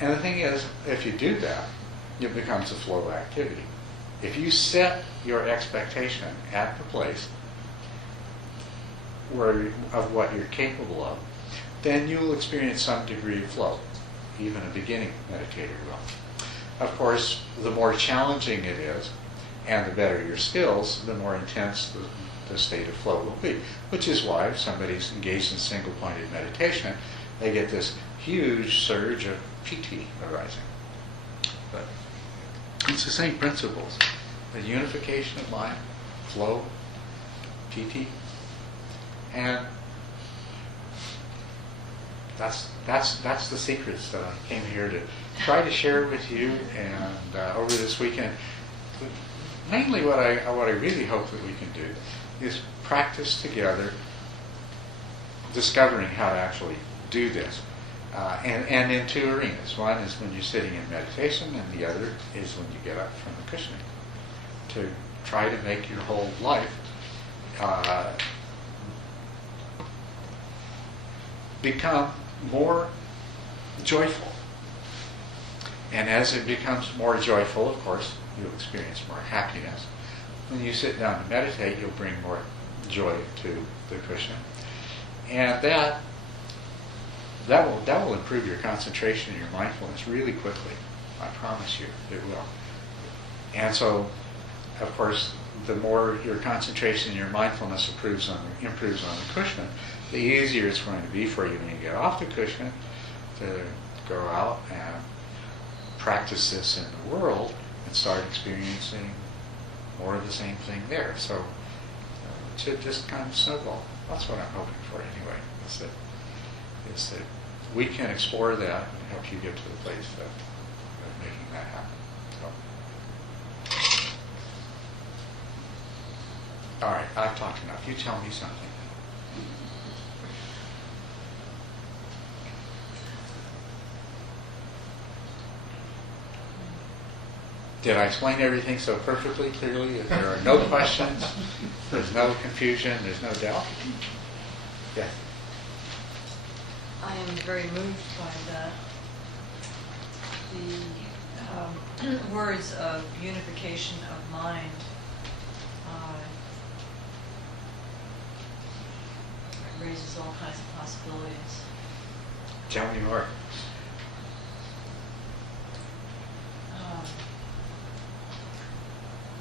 And the thing is, if you do that, it becomes a flow activity. If you set your expectation at the place of what you're capable of, then you'll experience some degree of flow. Even a beginning meditator will. Of course, the more challenging it is, and the better your skills, the more intense the state of flow will be. Which is why if somebody's engaged in single-pointed meditation, they get this huge surge of PT arising. But it's the same principles. The unification of mind, flow, PT, and that's the secrets that I came here to try to share with you. And over this weekend, mainly what I really hope that we can do is practice together, discovering how to actually do this. And in two arenas. One is when you're sitting in meditation, and the other is when you get up from the cushioning. To try to make your whole life become more joyful. And as it becomes more joyful, of course, you'll experience more happiness. When you sit down to meditate, you'll bring more joy to the cushion. And that will improve your concentration and your mindfulness really quickly. I promise you, it will. And so, of course, the more your concentration and your mindfulness improves on the cushion, the easier it's going to be for you when you get off the cushion to go out and practice this in the world and start experiencing more of the same thing there. So it should just kind of snowball. That's what I'm hoping for anyway, is that we can explore that and help you get to the place of making that happen. So. All right, I've talked enough. You tell me something. Did I explain everything so perfectly, clearly? If there are no questions, there's no confusion, there's no doubt? Yeah. I am very moved by that words of unification of mind, it raises all kinds of possibilities. Tell me more.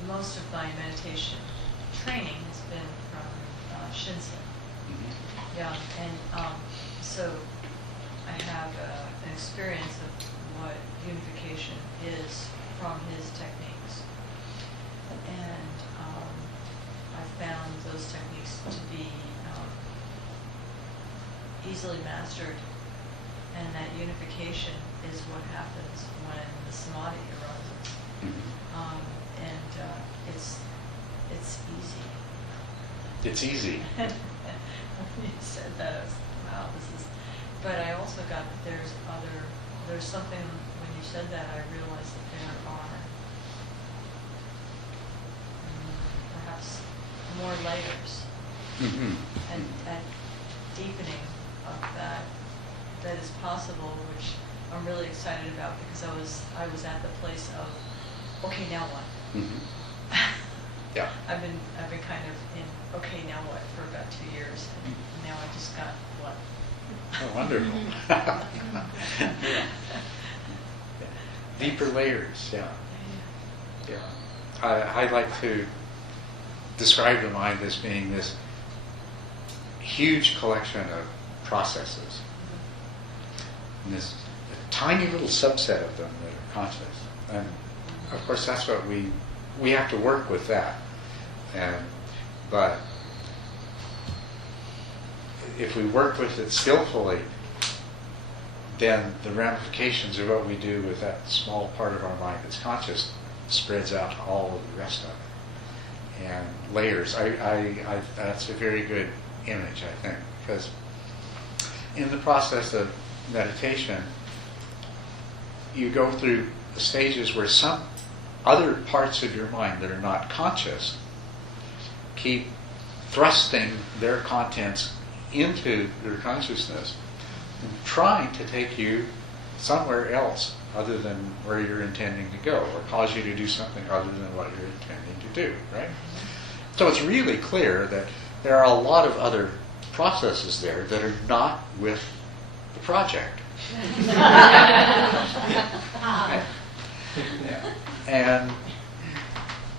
Most of my meditation training has been from Shinsen. Mm-hmm. Yeah, and so I have an experience of what unification is from his techniques. And I found those techniques to be easily mastered, and that unification is what happens when the samadhi arises. Mm-hmm. It's easy. It's easy. When you said that, I was, wow, this is. But I also got that there's something, when you said that, I realized that there are perhaps more layers Mm-hmm. and deepening of that is possible, which I'm really excited about, because I was at the place of, okay, now what? Mm-hmm. Yeah. I've been kind of in okay, now what, for about 2 years, and now I just got what. Oh, wonderful. Yeah. Deeper layers, yeah. Yeah. I like to describe the mind as being this huge collection of processes. And this tiny little subset of them that are conscious. And of course that's what we have to work with that. But if we work with it skillfully, then the ramifications of what we do with that small part of our mind that's conscious spreads out to all of the rest of it. And layers, that's a very good image, I think, because in the process of meditation, you go through stages where some other parts of your mind that are not conscious keep thrusting their contents into your consciousness and trying to take you somewhere else other than where you're intending to go, or cause you to do something other than what you're intending to do, right? So it's really clear that there are a lot of other processes there that are not with the project. Yeah. And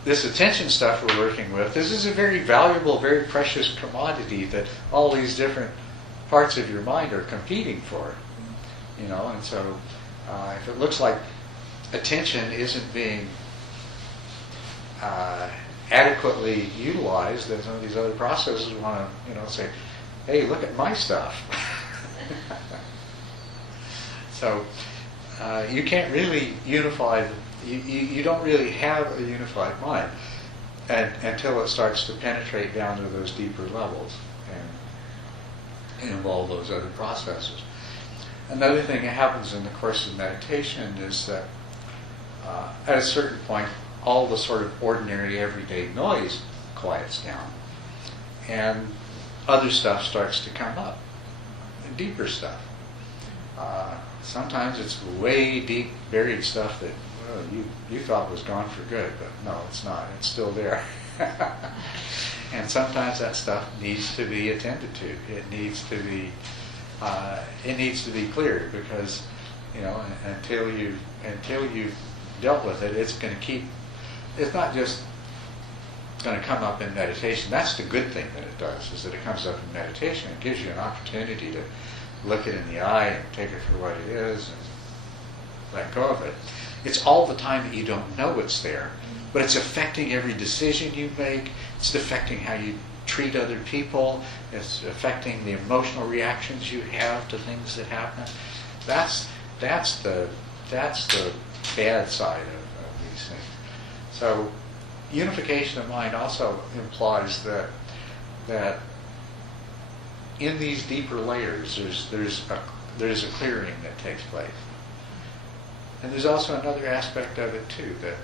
this attention stuff we're working with, this is a very valuable, very precious commodity that all these different parts of your mind are competing for. You know, and so if it looks like attention isn't being adequately utilized, then some of these other processes want to, say, hey, look at my stuff. So you can't really unify, you don't really have a unified mind until it starts to penetrate down to those deeper levels and involve those other processes. Another thing that happens in the course of meditation is that at a certain point, all the sort of ordinary everyday noise quiets down, and other stuff starts to come up, deeper stuff. Sometimes it's way deep, buried stuff that you thought was gone for good, but no, it's not. It's still there. And sometimes that stuff needs to be attended to. It needs to be cleared, because until you've dealt with it, it's going to keep. It's not just going to come up in meditation. That's the good thing that it does, is that it comes up in meditation. It gives you an opportunity to look it in the eye and take it for what it is and let go of it. It's all the time that you don't know it's there, but it's affecting every decision you make. It's affecting how you treat other people. It's affecting the emotional reactions you have to things that happen. That's the bad side of these things. So unification of mind also implies that in these deeper layers, there's a clearing that takes place. And there's also another aspect of it too, that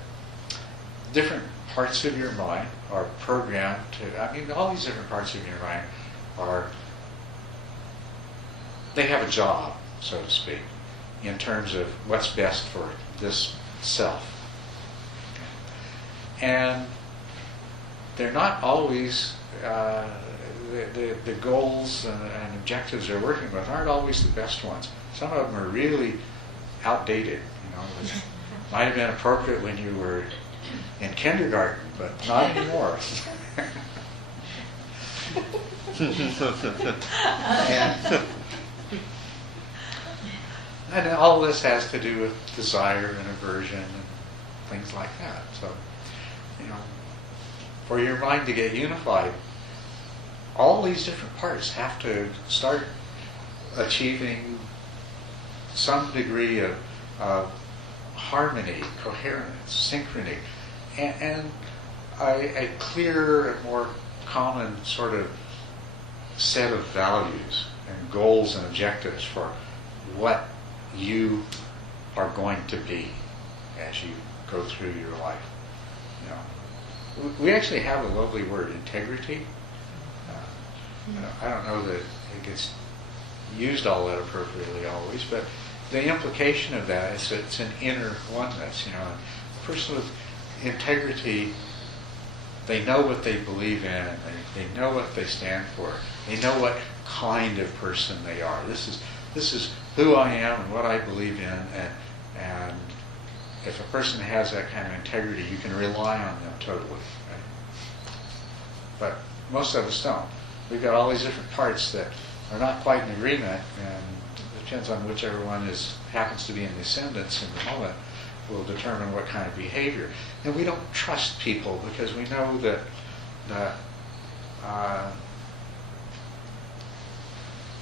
different parts of your mind are programmed to, all these different parts of your mind they have a job, so to speak, in terms of what's best for this self. And they're not always, the goals and objectives they're working with aren't always the best ones. Some of them are really outdated, which might have been appropriate when you were in kindergarten, but not anymore. and all this has to do with desire and aversion and things like that. So, for your mind to get unified, all these different parts have to start achieving some degree of harmony, coherence, synchrony, and a clear and more common sort of set of values and goals and objectives for what you are going to be as you go through your life. We actually have a lovely word, integrity. I don't know that it gets used all that appropriately always, but the implication of that is that it's an inner oneness. A person with integrity, they know what they believe in, they know what they stand for, they know what kind of person they are. This is who I am and what I believe in, and if a person has that kind of integrity, you can rely on them totally. Right? But most of us don't. We've got all these different parts that are not quite in agreement, and it depends on whichever one happens to be in the ascendance in the moment will determine what kind of behavior. And we don't trust people because we know that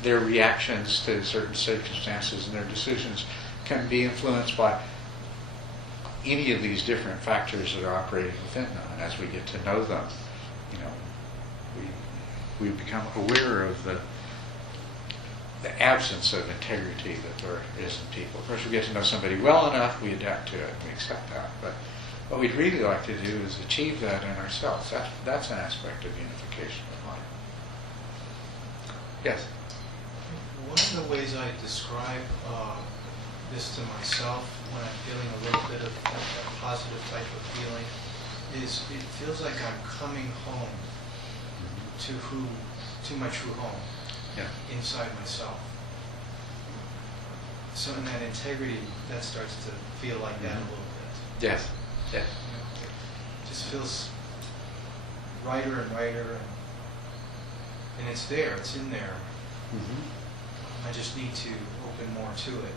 their reactions to certain circumstances and their decisions can be influenced by any of these different factors that are operating within them. And as we get to know them, we become aware of the absence of integrity that there is in people. Of course, we get to know somebody well enough, we adapt to it, and we accept that. But what we'd really like to do is achieve that in ourselves. That's an aspect of unification of life. Yes? One of the ways I describe this to myself when I'm feeling a little bit of a positive type of feeling is it feels like I'm coming home to my true home, inside myself. So in that integrity, that starts to feel like that a little bit. Yes. Yes. It just feels righter and righter, and it's there, it's in there. Mm-hmm. I just need to open more to it.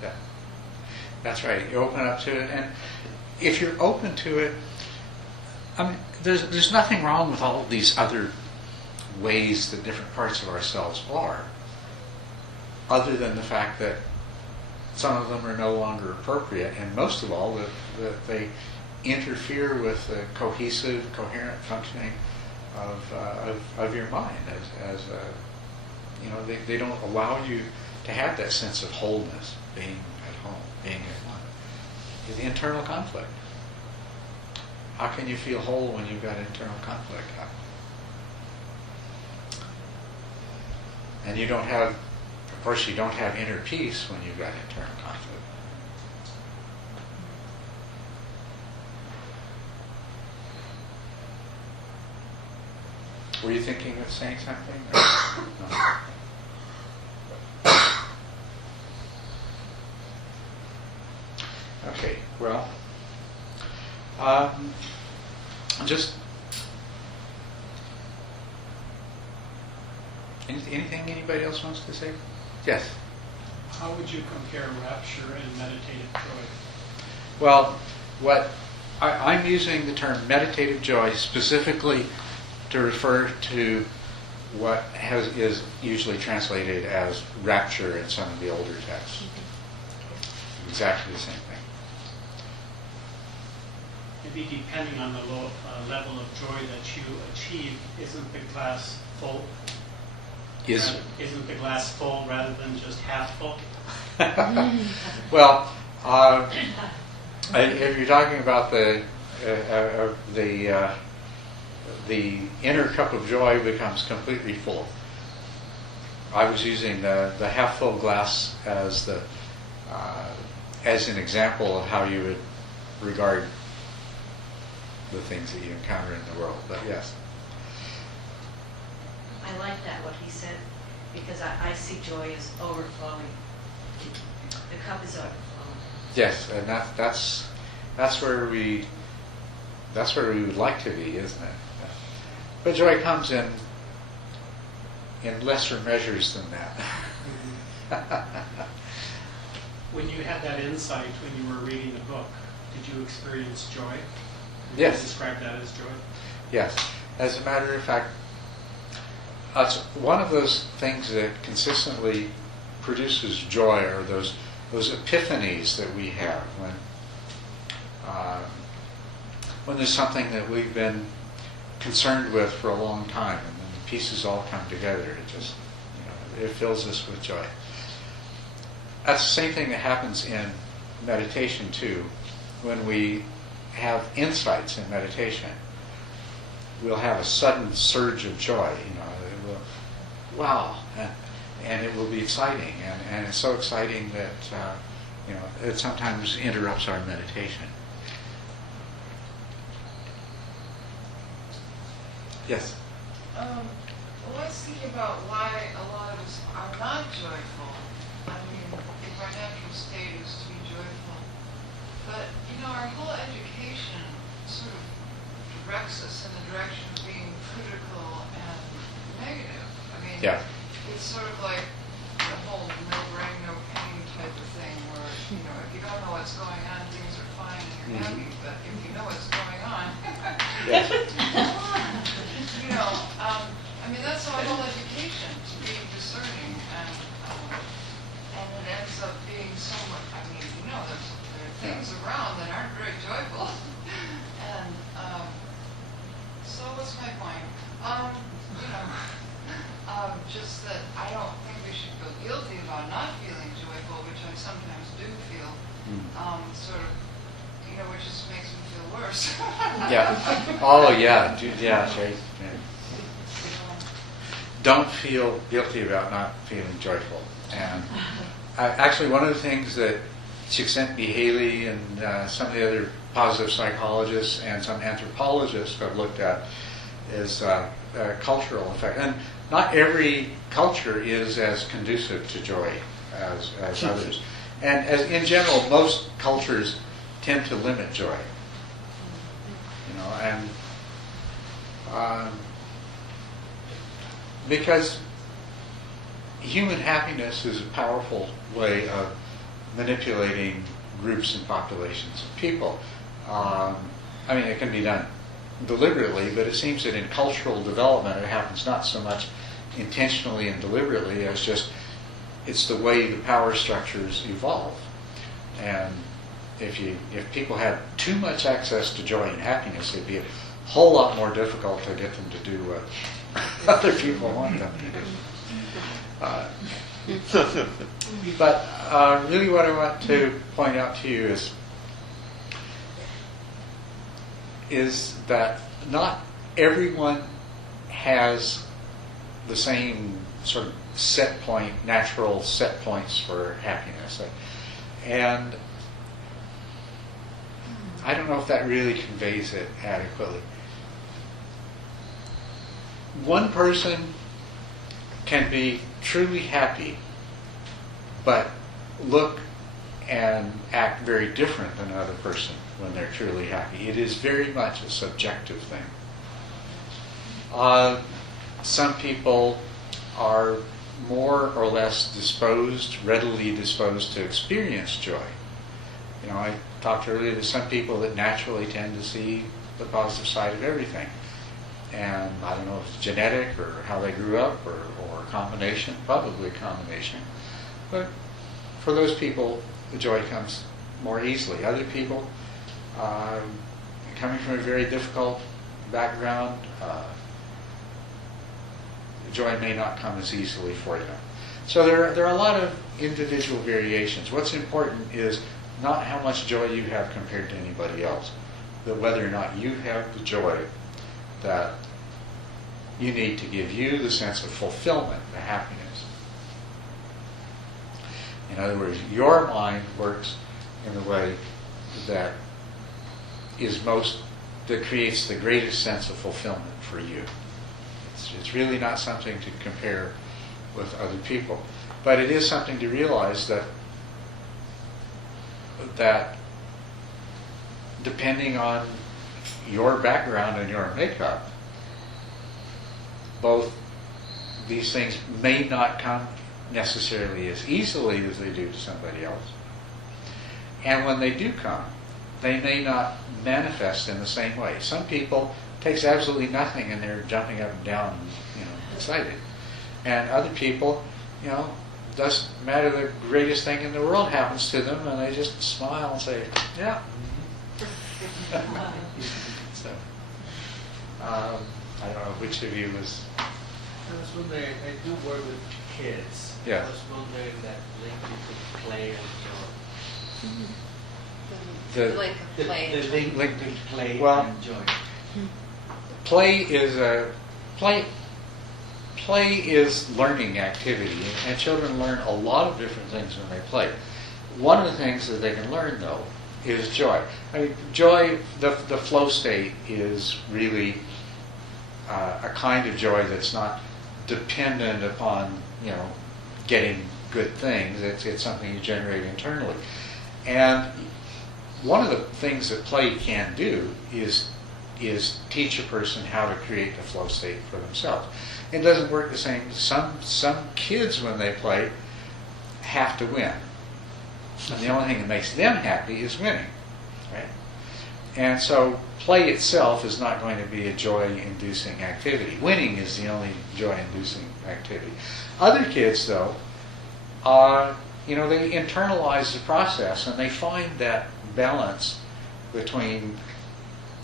Yeah. That's right. You open up to it, and if you're open to it, there's nothing wrong with all of these other ways that different parts of ourselves are, other than the fact that some of them are no longer appropriate, and most of all that they interfere with the cohesive, coherent functioning of your mind. They don't allow you to have that sense of wholeness, being at home, being at one. It's the internal conflict. How can you feel whole when you've got internal conflict? And you don't have inner peace when you've got internal conflict. Were you thinking of saying something? No? Okay, well, just anything anybody else wants to say? Yes. How would you compare rapture and meditative joy? Well, I'm using the term meditative joy specifically to refer to what is usually translated as rapture in some of the older texts. Exactly the same thing. Maybe depending on the level of joy that you achieve, isn't the glass full? Isn't the glass full rather than just half full? Well, if you're talking about the inner cup of joy becomes completely full. I was using the half full glass as an example of how you would regard the things that you encounter in the world. But yes. I like that, what he said, because I see joy as overflowing. The cup is overflowing. Yes, and that's where we would like to be, isn't it? But joy comes in lesser measures than that. When you had that insight when you were reading the book, did you experience joy? Would Yes. you describe that as joy? Yes. As a matter of fact, it's one of those things that consistently produces joy, or those epiphanies that we have when there's something that we've been concerned with for a long time, and then the pieces all come together. It just, it fills us with joy. That's the same thing that happens in meditation too. When we have insights in meditation, we'll have a sudden surge of joy. It will, wow, and it will be exciting, and it's so exciting that it sometimes interrupts our meditation. Yes. Well, I was thinking about why a lot of us are not joyful. I mean, if our natural state is to be joyful. But, our whole education sort of directs us in the direction of being critical and negative. I mean, Yeah. It's sort of like the whole no brain, no pain type of thing where, if you don't know what's going on, things are fine and you're happy. But if you know what's going on, Yes. that's our whole education, to be discerning, and it ends up being so much, there are things around that aren't very joyful, and so what's my point? Just that I don't think we should feel guilty about not feeling joyful, which I sometimes do feel, which just makes me feel worse. Yeah. Oh, yeah. Yeah. Right. Don't feel guilty about not feeling joyful. And actually, one of the things that Csikszentmihalyi and some of the other positive psychologists and some anthropologists have looked at is cultural effect. And not every culture is as conducive to joy as others. And as in general, most cultures tend to limit joy. Because human happiness is a powerful way of manipulating groups and populations of people. It can be done deliberately, but it seems that in cultural development it happens not so much intentionally and deliberately as just it's the way the power structures evolve. And if people had too much access to joy and happiness, it'd be a whole lot more difficult to get them to do what other people want them to do. But really what I want to point out to you is that not everyone has the same sort of natural set points for happiness. And I don't know if that really conveys it adequately. One person can be truly happy, but look and act very different than another person when they're truly happy. It is very much a subjective thing. Some people are more or less readily disposed to experience joy. I talked earlier to some people that naturally tend to see the positive side of everything. And I don't know if it's genetic or how they grew up or a combination, probably a combination. But for those people, the joy comes more easily. Other people, coming from a very difficult background, joy may not come as easily for them. So there are a lot of individual variations. What's important is not how much joy you have compared to anybody else, but whether or not you have the joy that you need to give you the sense of fulfillment, the happiness. In other words, your mind works in the way that is most that creates the greatest sense of fulfillment for you. It's really not something to compare with other people. But it is something to realize that depending on your background and your makeup, both these things may not come necessarily as easily as they do to somebody else. And when they do come, they may not manifest in the same way. Some people, it takes absolutely nothing and they're jumping up and down, excited. And other people, doesn't matter, the greatest thing in the world happens to them and they just smile and say, yeah. So, I don't know which of you was... I was wondering, I do work with kids. Yeah. I was wondering that link between play and joy. The link of play. The link between play and joy. Play is learning activity, and children learn a lot of different things when they play. One of the things that they can learn, though, is joy. I mean, joy, the flow state is really a kind of joy that's not dependent upon, getting good things. It's something you generate internally. And one of the things that play can do is teach a person how to create the flow state for themselves. It doesn't work the same. Some kids, when they play, have to win. And the only thing that makes them happy is winning. Right? And so play itself is not going to be a joy-inducing activity. Winning is the only joy-inducing activity. Other kids, though, they internalize the process and they find that balance between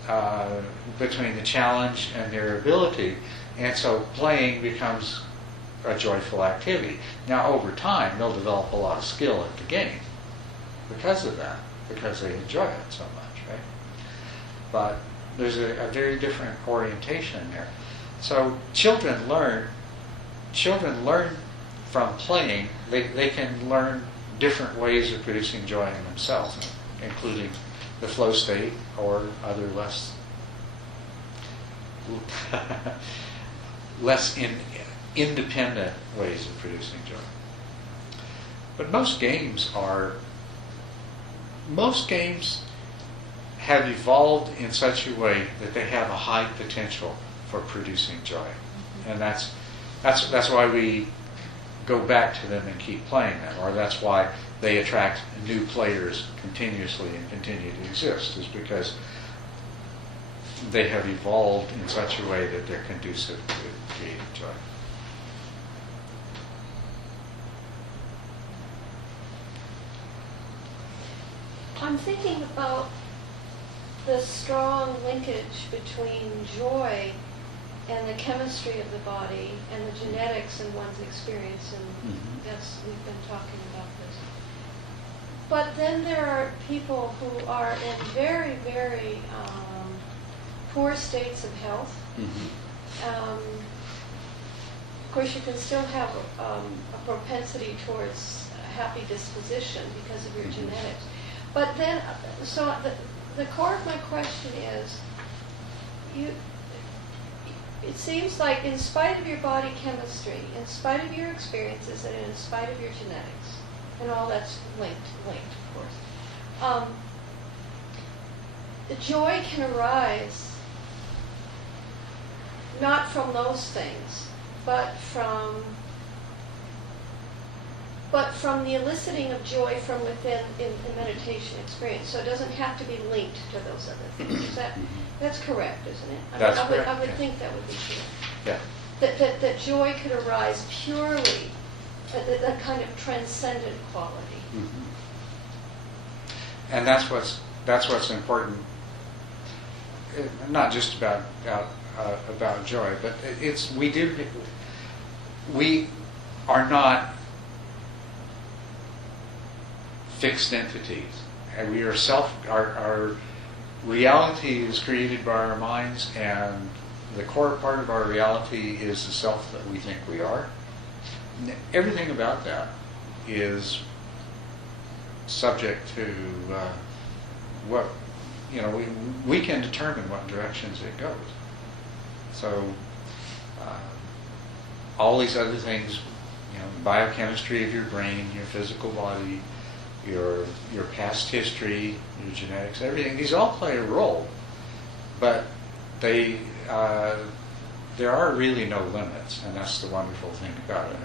the challenge and their ability, and so playing becomes a joyful activity. Now, over time, they'll develop a lot of skill at the game because of that, because they enjoy it so much, right? But there's a very different orientation there. So children learn from playing. They can learn different ways of producing joy in themselves, including the flow state or other less independent ways of producing joy. But most games have evolved in such a way that they have a high potential for producing joy. And that's why we go back to them and keep playing them, or that's why they attract new players continuously and continue to exist, is because they have evolved in such a way that they're conducive to creating joy. I'm thinking about the strong linkage between joy and the chemistry of the body and the genetics in one's experience, and yes, we've been talking about this. But then there are people who are in very, very poor states of health. Of course, you can still have a propensity towards a happy disposition because of your genetics. But then, so the core of my question is, it seems like in spite of your body chemistry, in spite of your experiences, and in spite of your genetics, and all that's linked, of course, the joy can arise not from those things, but from the eliciting of joy from within in meditation experience. So it doesn't have to be linked to those other things. That's correct, isn't it? I would think that would be true. Yeah. That joy could arise purely, that kind of transcendent quality. And that's what's important. Not just about joy, but we are not fixed entities. And we are our reality is created by our minds, and the core part of our reality is the self that we think we are. Everything about that is subject to we can determine what directions it goes. So all these other things, biochemistry of your brain, your physical body, your past history, your genetics, everything, these all play a role, but there are really no limits, and that's the wonderful thing about it.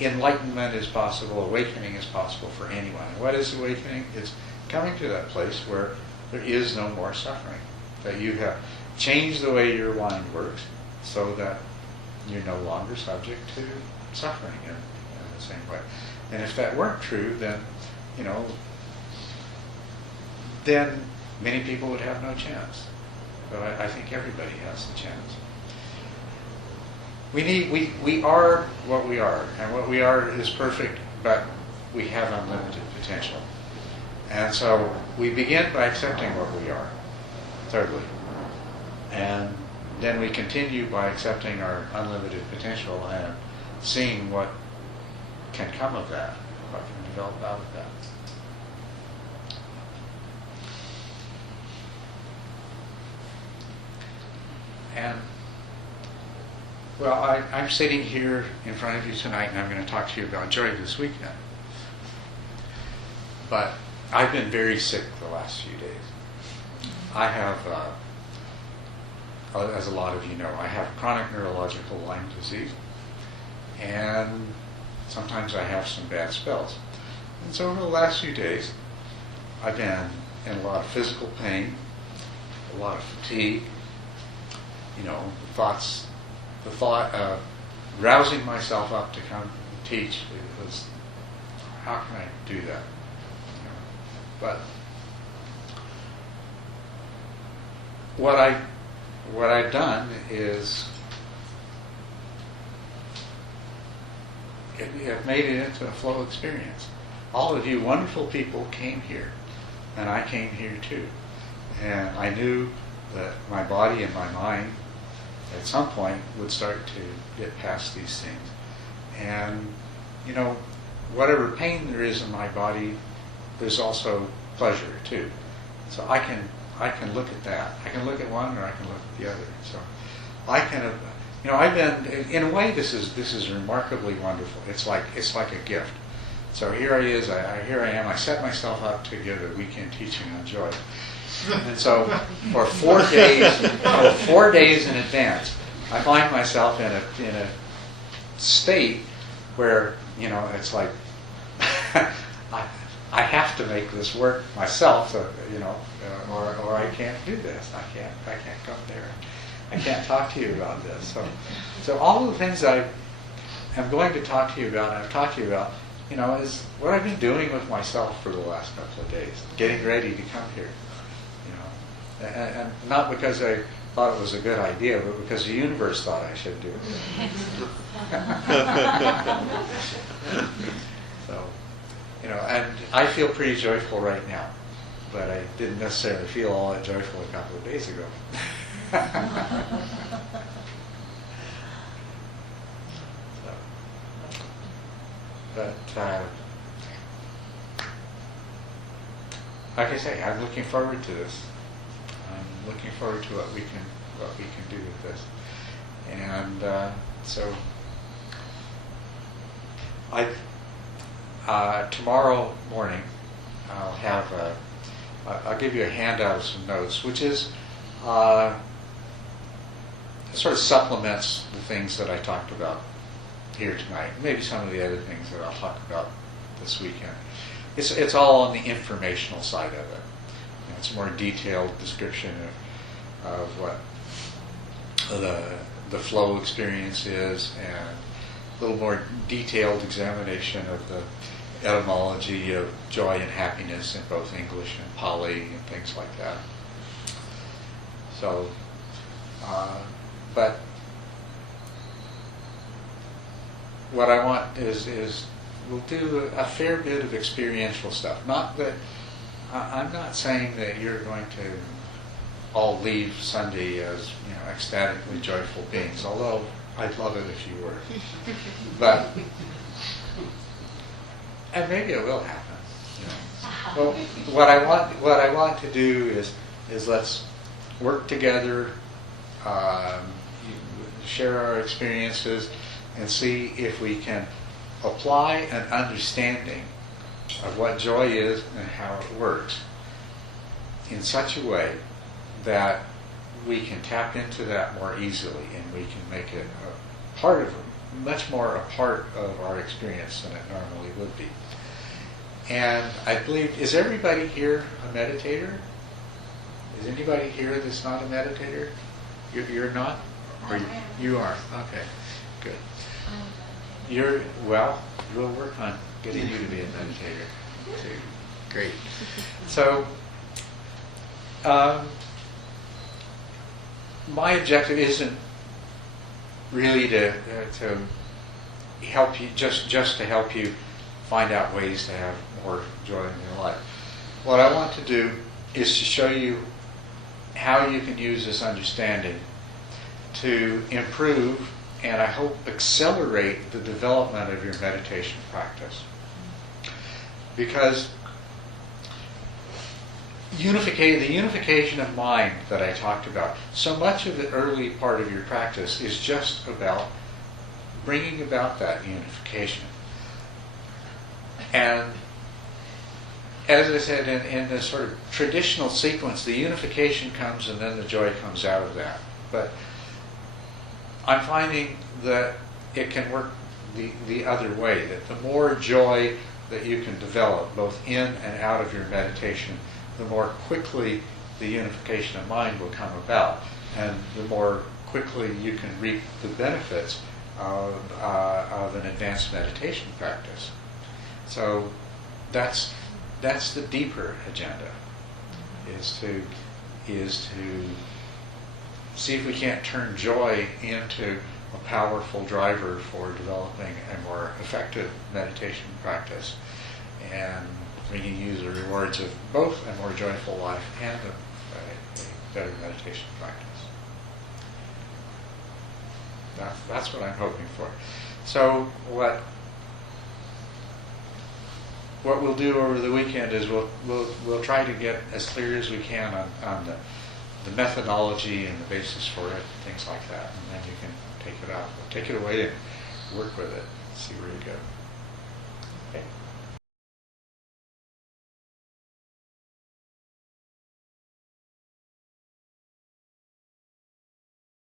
Enlightenment is possible, awakening is possible for anyone. And what is awakening? It's coming to that place where there is no more suffering, that you have changed the way your mind works so that you're no longer subject to suffering in the same way. And if that weren't true, then, then many people would have no chance. But I think everybody has the chance. We are what we are, and what we are is perfect, but we have unlimited potential. And so we begin by accepting what we are, thirdly. And then we continue by accepting our unlimited potential and seeing what can come of that, what can develop out of that. And, well, I'm sitting here in front of you tonight, and I'm going to talk to you about joy this weekend. But I've been very sick the last few days. I have, as a lot of you know, I have chronic neurological Lyme disease, and sometimes I have some bad spells. And so over the last few days, I've been in a lot of physical pain, a lot of fatigue, the thought of rousing myself up to come teach, it was, how can I do that? But what I've done is I've made it into a flow experience. All of you wonderful people came here, and I came here too. And I knew that my body and my mind at some point would start to get past these things. And, whatever pain there is in my body, there's also pleasure too. So I can look at that. I can look at one, or I can look at the other. So I can, I've been, in a way, this is remarkably wonderful. It's like a gift. So here I am. I set myself up to give a weekend teaching on joy. And so for 4 days in advance, I find myself in a state where, it's like I have to make this work myself, so, or I can't do this. I can't come there. I can't talk to you about this. So all of the things I am going to talk to you about, and I've talked to you about, is what I've been doing with myself for the last couple of days, getting ready to come here. And not because I thought it was a good idea, but because the universe thought I should do it. So, and I feel pretty joyful right now, but I didn't necessarily feel all that joyful a couple of days ago. But like I say, I'm looking forward to this. I'm looking forward to what we can do with this. And so tomorrow morning I'll give you a handout of some notes, which is sort of supplements the things that I talked about here tonight. Maybe some of the other things that I'll talk about this weekend. It's all on the informational side of it. It's a more detailed description of what the flow experience is, and a little more detailed examination of the etymology of joy and happiness in both English and Pali and things like that. So, but what I want is we'll do a fair bit of experiential stuff. Not that I'm not saying that you're going to all leave Sunday as ecstatically joyful beings, although I'd love it if you were. But and maybe it will happen. Well, what I want to do is let's work together, share our experiences, and see if we can apply an understanding of what joy is and how it works in such a way that we can tap into that more easily, and we can make it a part of, much more a part of our experience than it normally would be. And I believe, is everybody here a meditator? Is anybody here that's not a meditator? You're not? Or you are? Okay, good. Well, we'll work on getting you to be a meditator too. Great. So, my objective isn't really to help you, just to help you find out ways to have more joy in your life. What I want to do is to show you how you can use this understanding to improve and I hope accelerate the development of your meditation practice. Because the unification of mind that I talked about, so much of the early part of your practice is just about bringing about that unification. And as I said, in this sort of traditional sequence, the unification comes and then the joy comes out of that. But I'm finding that it can work the other way, that the more joy that you can develop, both in and out of your meditation, the more quickly the unification of mind will come about, and the more quickly you can reap the benefits of an advanced meditation practice. So that's the deeper agenda, is to see if we can't turn joy into a powerful driver for developing a more effective meditation practice and bringing you the rewards of both a more joyful life and a better meditation practice. That's what I'm hoping for. So what we'll do over the weekend is we'll try to get as clear as we can on the methodology and the basis for it, things like that, and then you can take it out, take it away and work with it, see where you go. Okay.